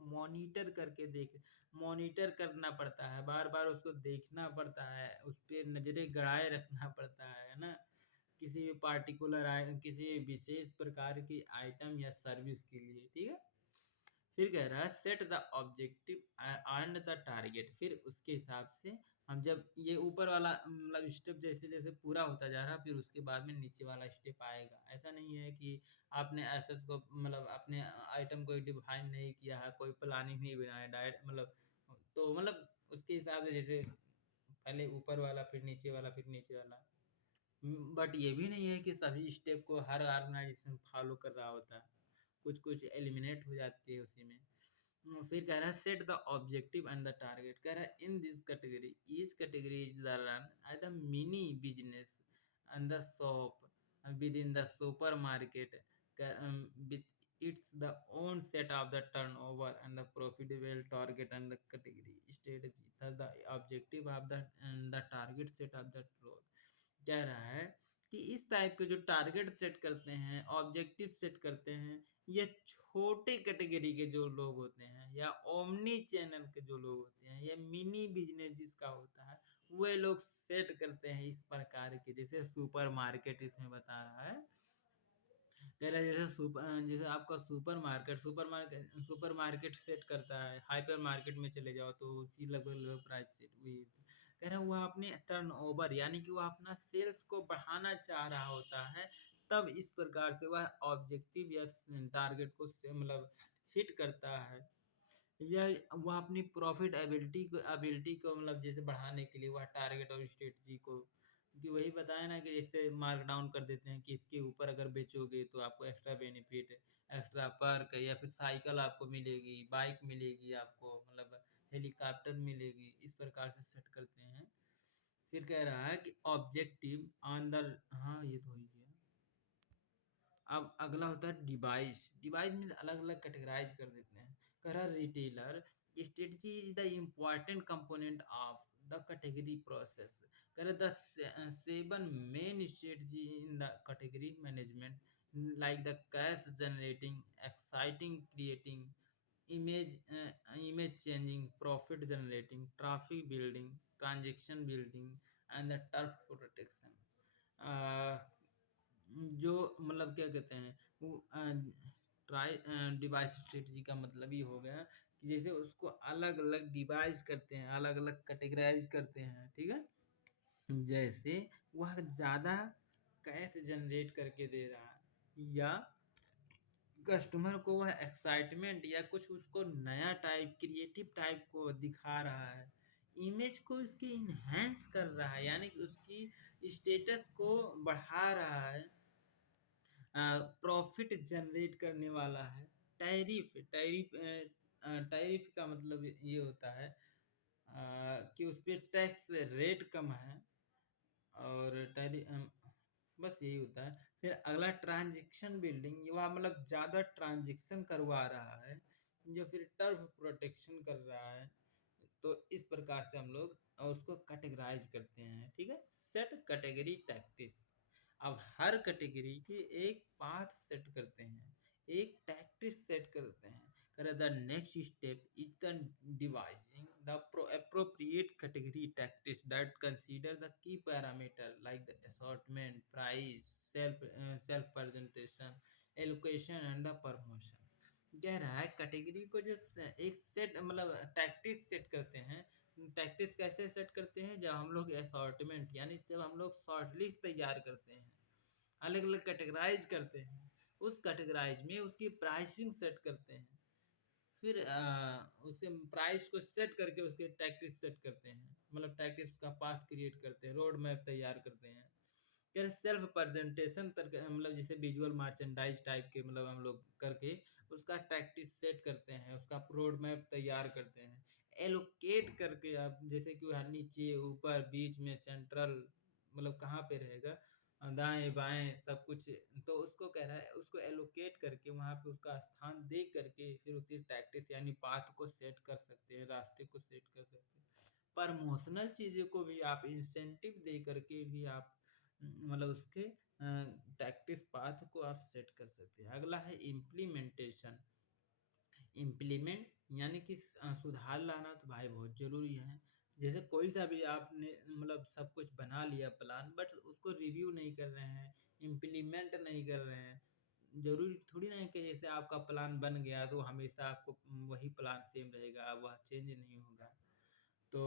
मॉनिटर करना पड़ता है, बार-बार उसको देखना पड़ता है, उस पे नज़रें गड़ाए रखना पड़ता है ना? किसी भी किसी विशेष प्रकार की आइटम या सर्विस के लिए, ठीक है? फिर कह रहा है set the objective and the target. फिर उसके हिसाब से हम जब ये ऊपर वाला मतलब स्टेप जैसे जैसे पूरा होता जा रहा है, फिर उसके बाद में नीचे वाला स्टेप आएगा। ऐसा नहीं है कि आपने एसेट्स को मतलब अपने आइटम को डिफाइन नहीं किया है, कोई प्लानिंग नहीं बनाया है, डायरेक्ट मतलब तो मतलब उसके हिसाब से जैसे पहले ऊपर वाला फिर नीचे वाला फिर नीचे वाला। बट ये भी नहीं है कि सभी स्टेप को हर ऑर्गेनाइजेशन फॉलो कर रहा होता है, कुछ कुछ एलिमिनेट हो जाती है उसी में। फिर कह रहा है set the objective and the target. कह रहा है in this category each category is the run as the mini business and the shop within the supermarket with its the own set of the turnover and the profitable target and the category strategy, thus the objective of the and the target set of the role। कह रहा है कि इस टाइप के जो टारगेट सेट करते हैं, ऑब्जेक्टिव सेट करते हैं, ये छोटे कैटेगरी के जो लोग होते हैं या ओमनी चैनल के जो लोग होते हैं या मिनी बिजनेस जिसका होता है, वे लोग सेट करते हैं इस प्रकार के। जैसे सुपर मार्केट इसमें बता रहा है, कह रहा है जैसे आपका सुपर मार्केट सेट करता है, हाइपर मार्केट में चले जाओ तो उसी लगभग लगभग प्राइस सेट हुई। कह रहा है वह अपने टर्नओवर यानी कि वह अपना सेल्स को बढ़ाना चाह रहा होता है, तब इस प्रकार से वह ऑब्जेक्टिव या टारगेट को मतलब हिट करता है। या वह अपनी प्रॉफिट एबिलिटी को मतलब जैसे बढ़ाने के लिए वह टारगेट और स्ट्रेटजी को, कि वही बताया ना कि जैसे मार्क डाउन कर देते हैं कि इसके ऊपर अगर बेचोगे तो आपको एक्स्ट्रा बेनिफिट, एक्स्ट्रा पर्क या फिर साइकिल आपको मिलेगी, बाइक मिलेगी आपको, मतलब हेलीकॉप्टर मिलेगी, इस प्रकार से सेट करते हैं। फिर कह रहा है कि ऑब्जेक्टिव ऑन द, हाँ ये तो हो ही गया। अब अगला होता है डिवाइस। डिवाइस में अलग अलग कैटेगराइज कर देते हैं। कह रहा retailer strategy is the important component of the category process. कह रहा the seven main strategy in the category management like the cash generating, exciting creating, image changing, profit generating, traffic building, transaction building and the turf protection। अ, जो मतलब क्या कहते हैं वो ट्राई डिवाइस स्ट्रेटजी का मतलब ही हो गया कि जैसे उसको अलग अलग डिवाइस करते हैं, अलग अलग कैटेगराइज करते हैं, ठीक है। जैसे वह ज़्यादा कैश जनरेट करके दे रहा है, या कस्टमर को वह एक्साइटमेंट या कुछ उसको नया टाइप क्रिएटिव टाइप को दिखा रहा है, इमेज को इसकी इन्हेंस कर रहा है यानी कि उसकी स्टेटस को बढ़ा रहा है, प्रॉफिट जनरेट करने वाला है। टैरिफ टैरिफ टैरिफ का मतलब ये होता है कि उस पे टैक्स रेट कम है, और बस यही होता है। फिर अगला ट्रांजैक्शन बिल्डिंग, वह मतलब ज़्यादा ट्रांजैक्शन करवा रहा है, जो फिर टर्फ प्रोटेक्शन कर रहा है। तो इस प्रकार से हम लोग उसको कैटेगराइज करते हैं, ठीक है। Set category tactics. अब हर कैटेगरी के एक पाथ सेट करते हैं, एक टैक्टिस सेट करते हैं। करे the next step is the devising the appropriate category tactics that consider the key parameter like the assortment, price, self presentation, allocation and the promotion। कह रहा है कैटेगरी को जो एक सेट मतलब टैक्टिस सेट करते हैं। टैक्टिस कैसे सेट करते हैं, जब हम लोग असॉर्टमेंट यानी जब हम लोग शॉर्ट लिस्ट तैयार करते हैं, अलग अलग कैटेगराइज करते हैं, उस कैटेगराइज में उसकी प्राइसिंग सेट करते हैं। फिर उसे प्राइस को सेट करके उसके टैक्टिस सेट करते हैं, मतलब टैक्टिस का पाथ क्रिएट करते हैं, रोड मैप तैयार करते हैं। फिर सेल्फ प्रेजेंटेशन तक मतलब जैसे विजुअल मर्चेंडाइज टाइप के मतलब हम लोग करके उसका टैक्टिस सेट करते हैं, उसका रोड मैप तैयार करते हैं। एलोकेट करके आप जैसे कि वह नीचे ऊपर बीच में सेंट्रल मतलब कहाँ पे रहेगा, दाएं बाएं सब कुछ, तो उसको कह रहा है उसको एलोकेट करके वहाँ पे उसका स्थान दे करके फिर उसकी टैक्टिस यानी पाथ को सेट कर सकते हैं, रास्ते को सेट कर सकते हैं। प्रमोशनल चीज़ों को भी आप इंसेंटिव दे करके भी आप मतलब उसके टैक्टिस पाथ को आप सेट कर सकते हैं। अगला है इम्प्लीमेंटेशन। इम्प्लीमेंट यानी कि सुधार लाना तो भाई बहुत ज़रूरी है। जैसे कोई सा भी आपने मतलब सब कुछ बना लिया प्लान, बट उसको रिव्यू नहीं कर रहे हैं, इम्प्लीमेंट नहीं कर रहे हैं, ज़रूरी थोड़ी ना है कि जैसे आपका प्लान बन गया तो हमेशा आपको वही प्लान सेम रहेगा, वह चेंज नहीं होगा। तो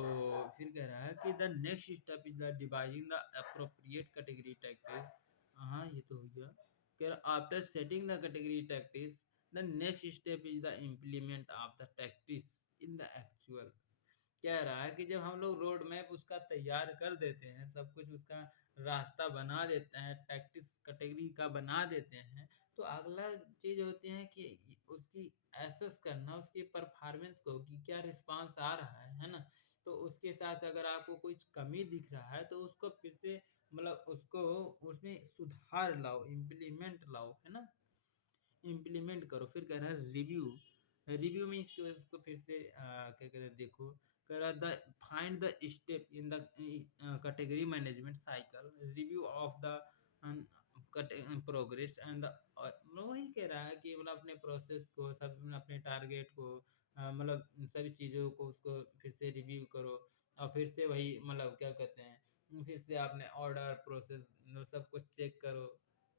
फिर कह रहा है कि the next step is the dividing the appropriate category tactics. हाँ, ये तो हो गया। कह रहा after setting the category tactics, the next step is the implement of the tactics in the actual. कह रहा है कि जब हम लोग रोड मैप उसका तैयार कर देते हैं, सब कुछ उसका रास्ता बना देते हैं, टैक्टिस कैटेगरी का बना देते हैं, तो अगला चीज़ होती है कि उसकी एसेस करना, उसकी परफॉर्मेंस को कि क्या रिस्पॉन्स आ रहा है ना? तो उसके साथ अगर आपको कुछ कमी दिख रहा है तो उसको फिर से मतलब उसको उसमें सुधार लाओ, इम्प्लीमेंट लाओ, है ना? इम्प्लीमेंट करो। फिर कह रहा है रिव्यू। रिव्यू मीन्स कि उसको फिर से क्या कहते हैं देखो, कह रहा है the find the step in the category management cycle, review of the progress and मतलब वही कह रहा है कि मतलब अपने प्रोसेस को सब अपने टारगेट को मतलब सभी चीज़ों को उसको फिर से रिव्यू करो और फिर से वही मतलब क्या कहते हैं फिर से आपने ऑर्डर प्रोसेस सब कुछ चेक करो,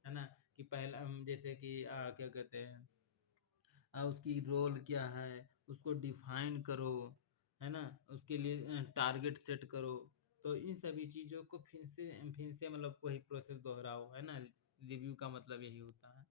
है ना? कि पहला जैसे कि क्या कहते हैं उसकी रोल क्या है, उसको डिफाइन करो, है ना? उसके लिए टारगेट सेट करो। तो इन सभी चीज़ों को फिर से मतलब वही प्रोसेस दोहराओ, है ना? रिव्यू का मतलब यही होता है।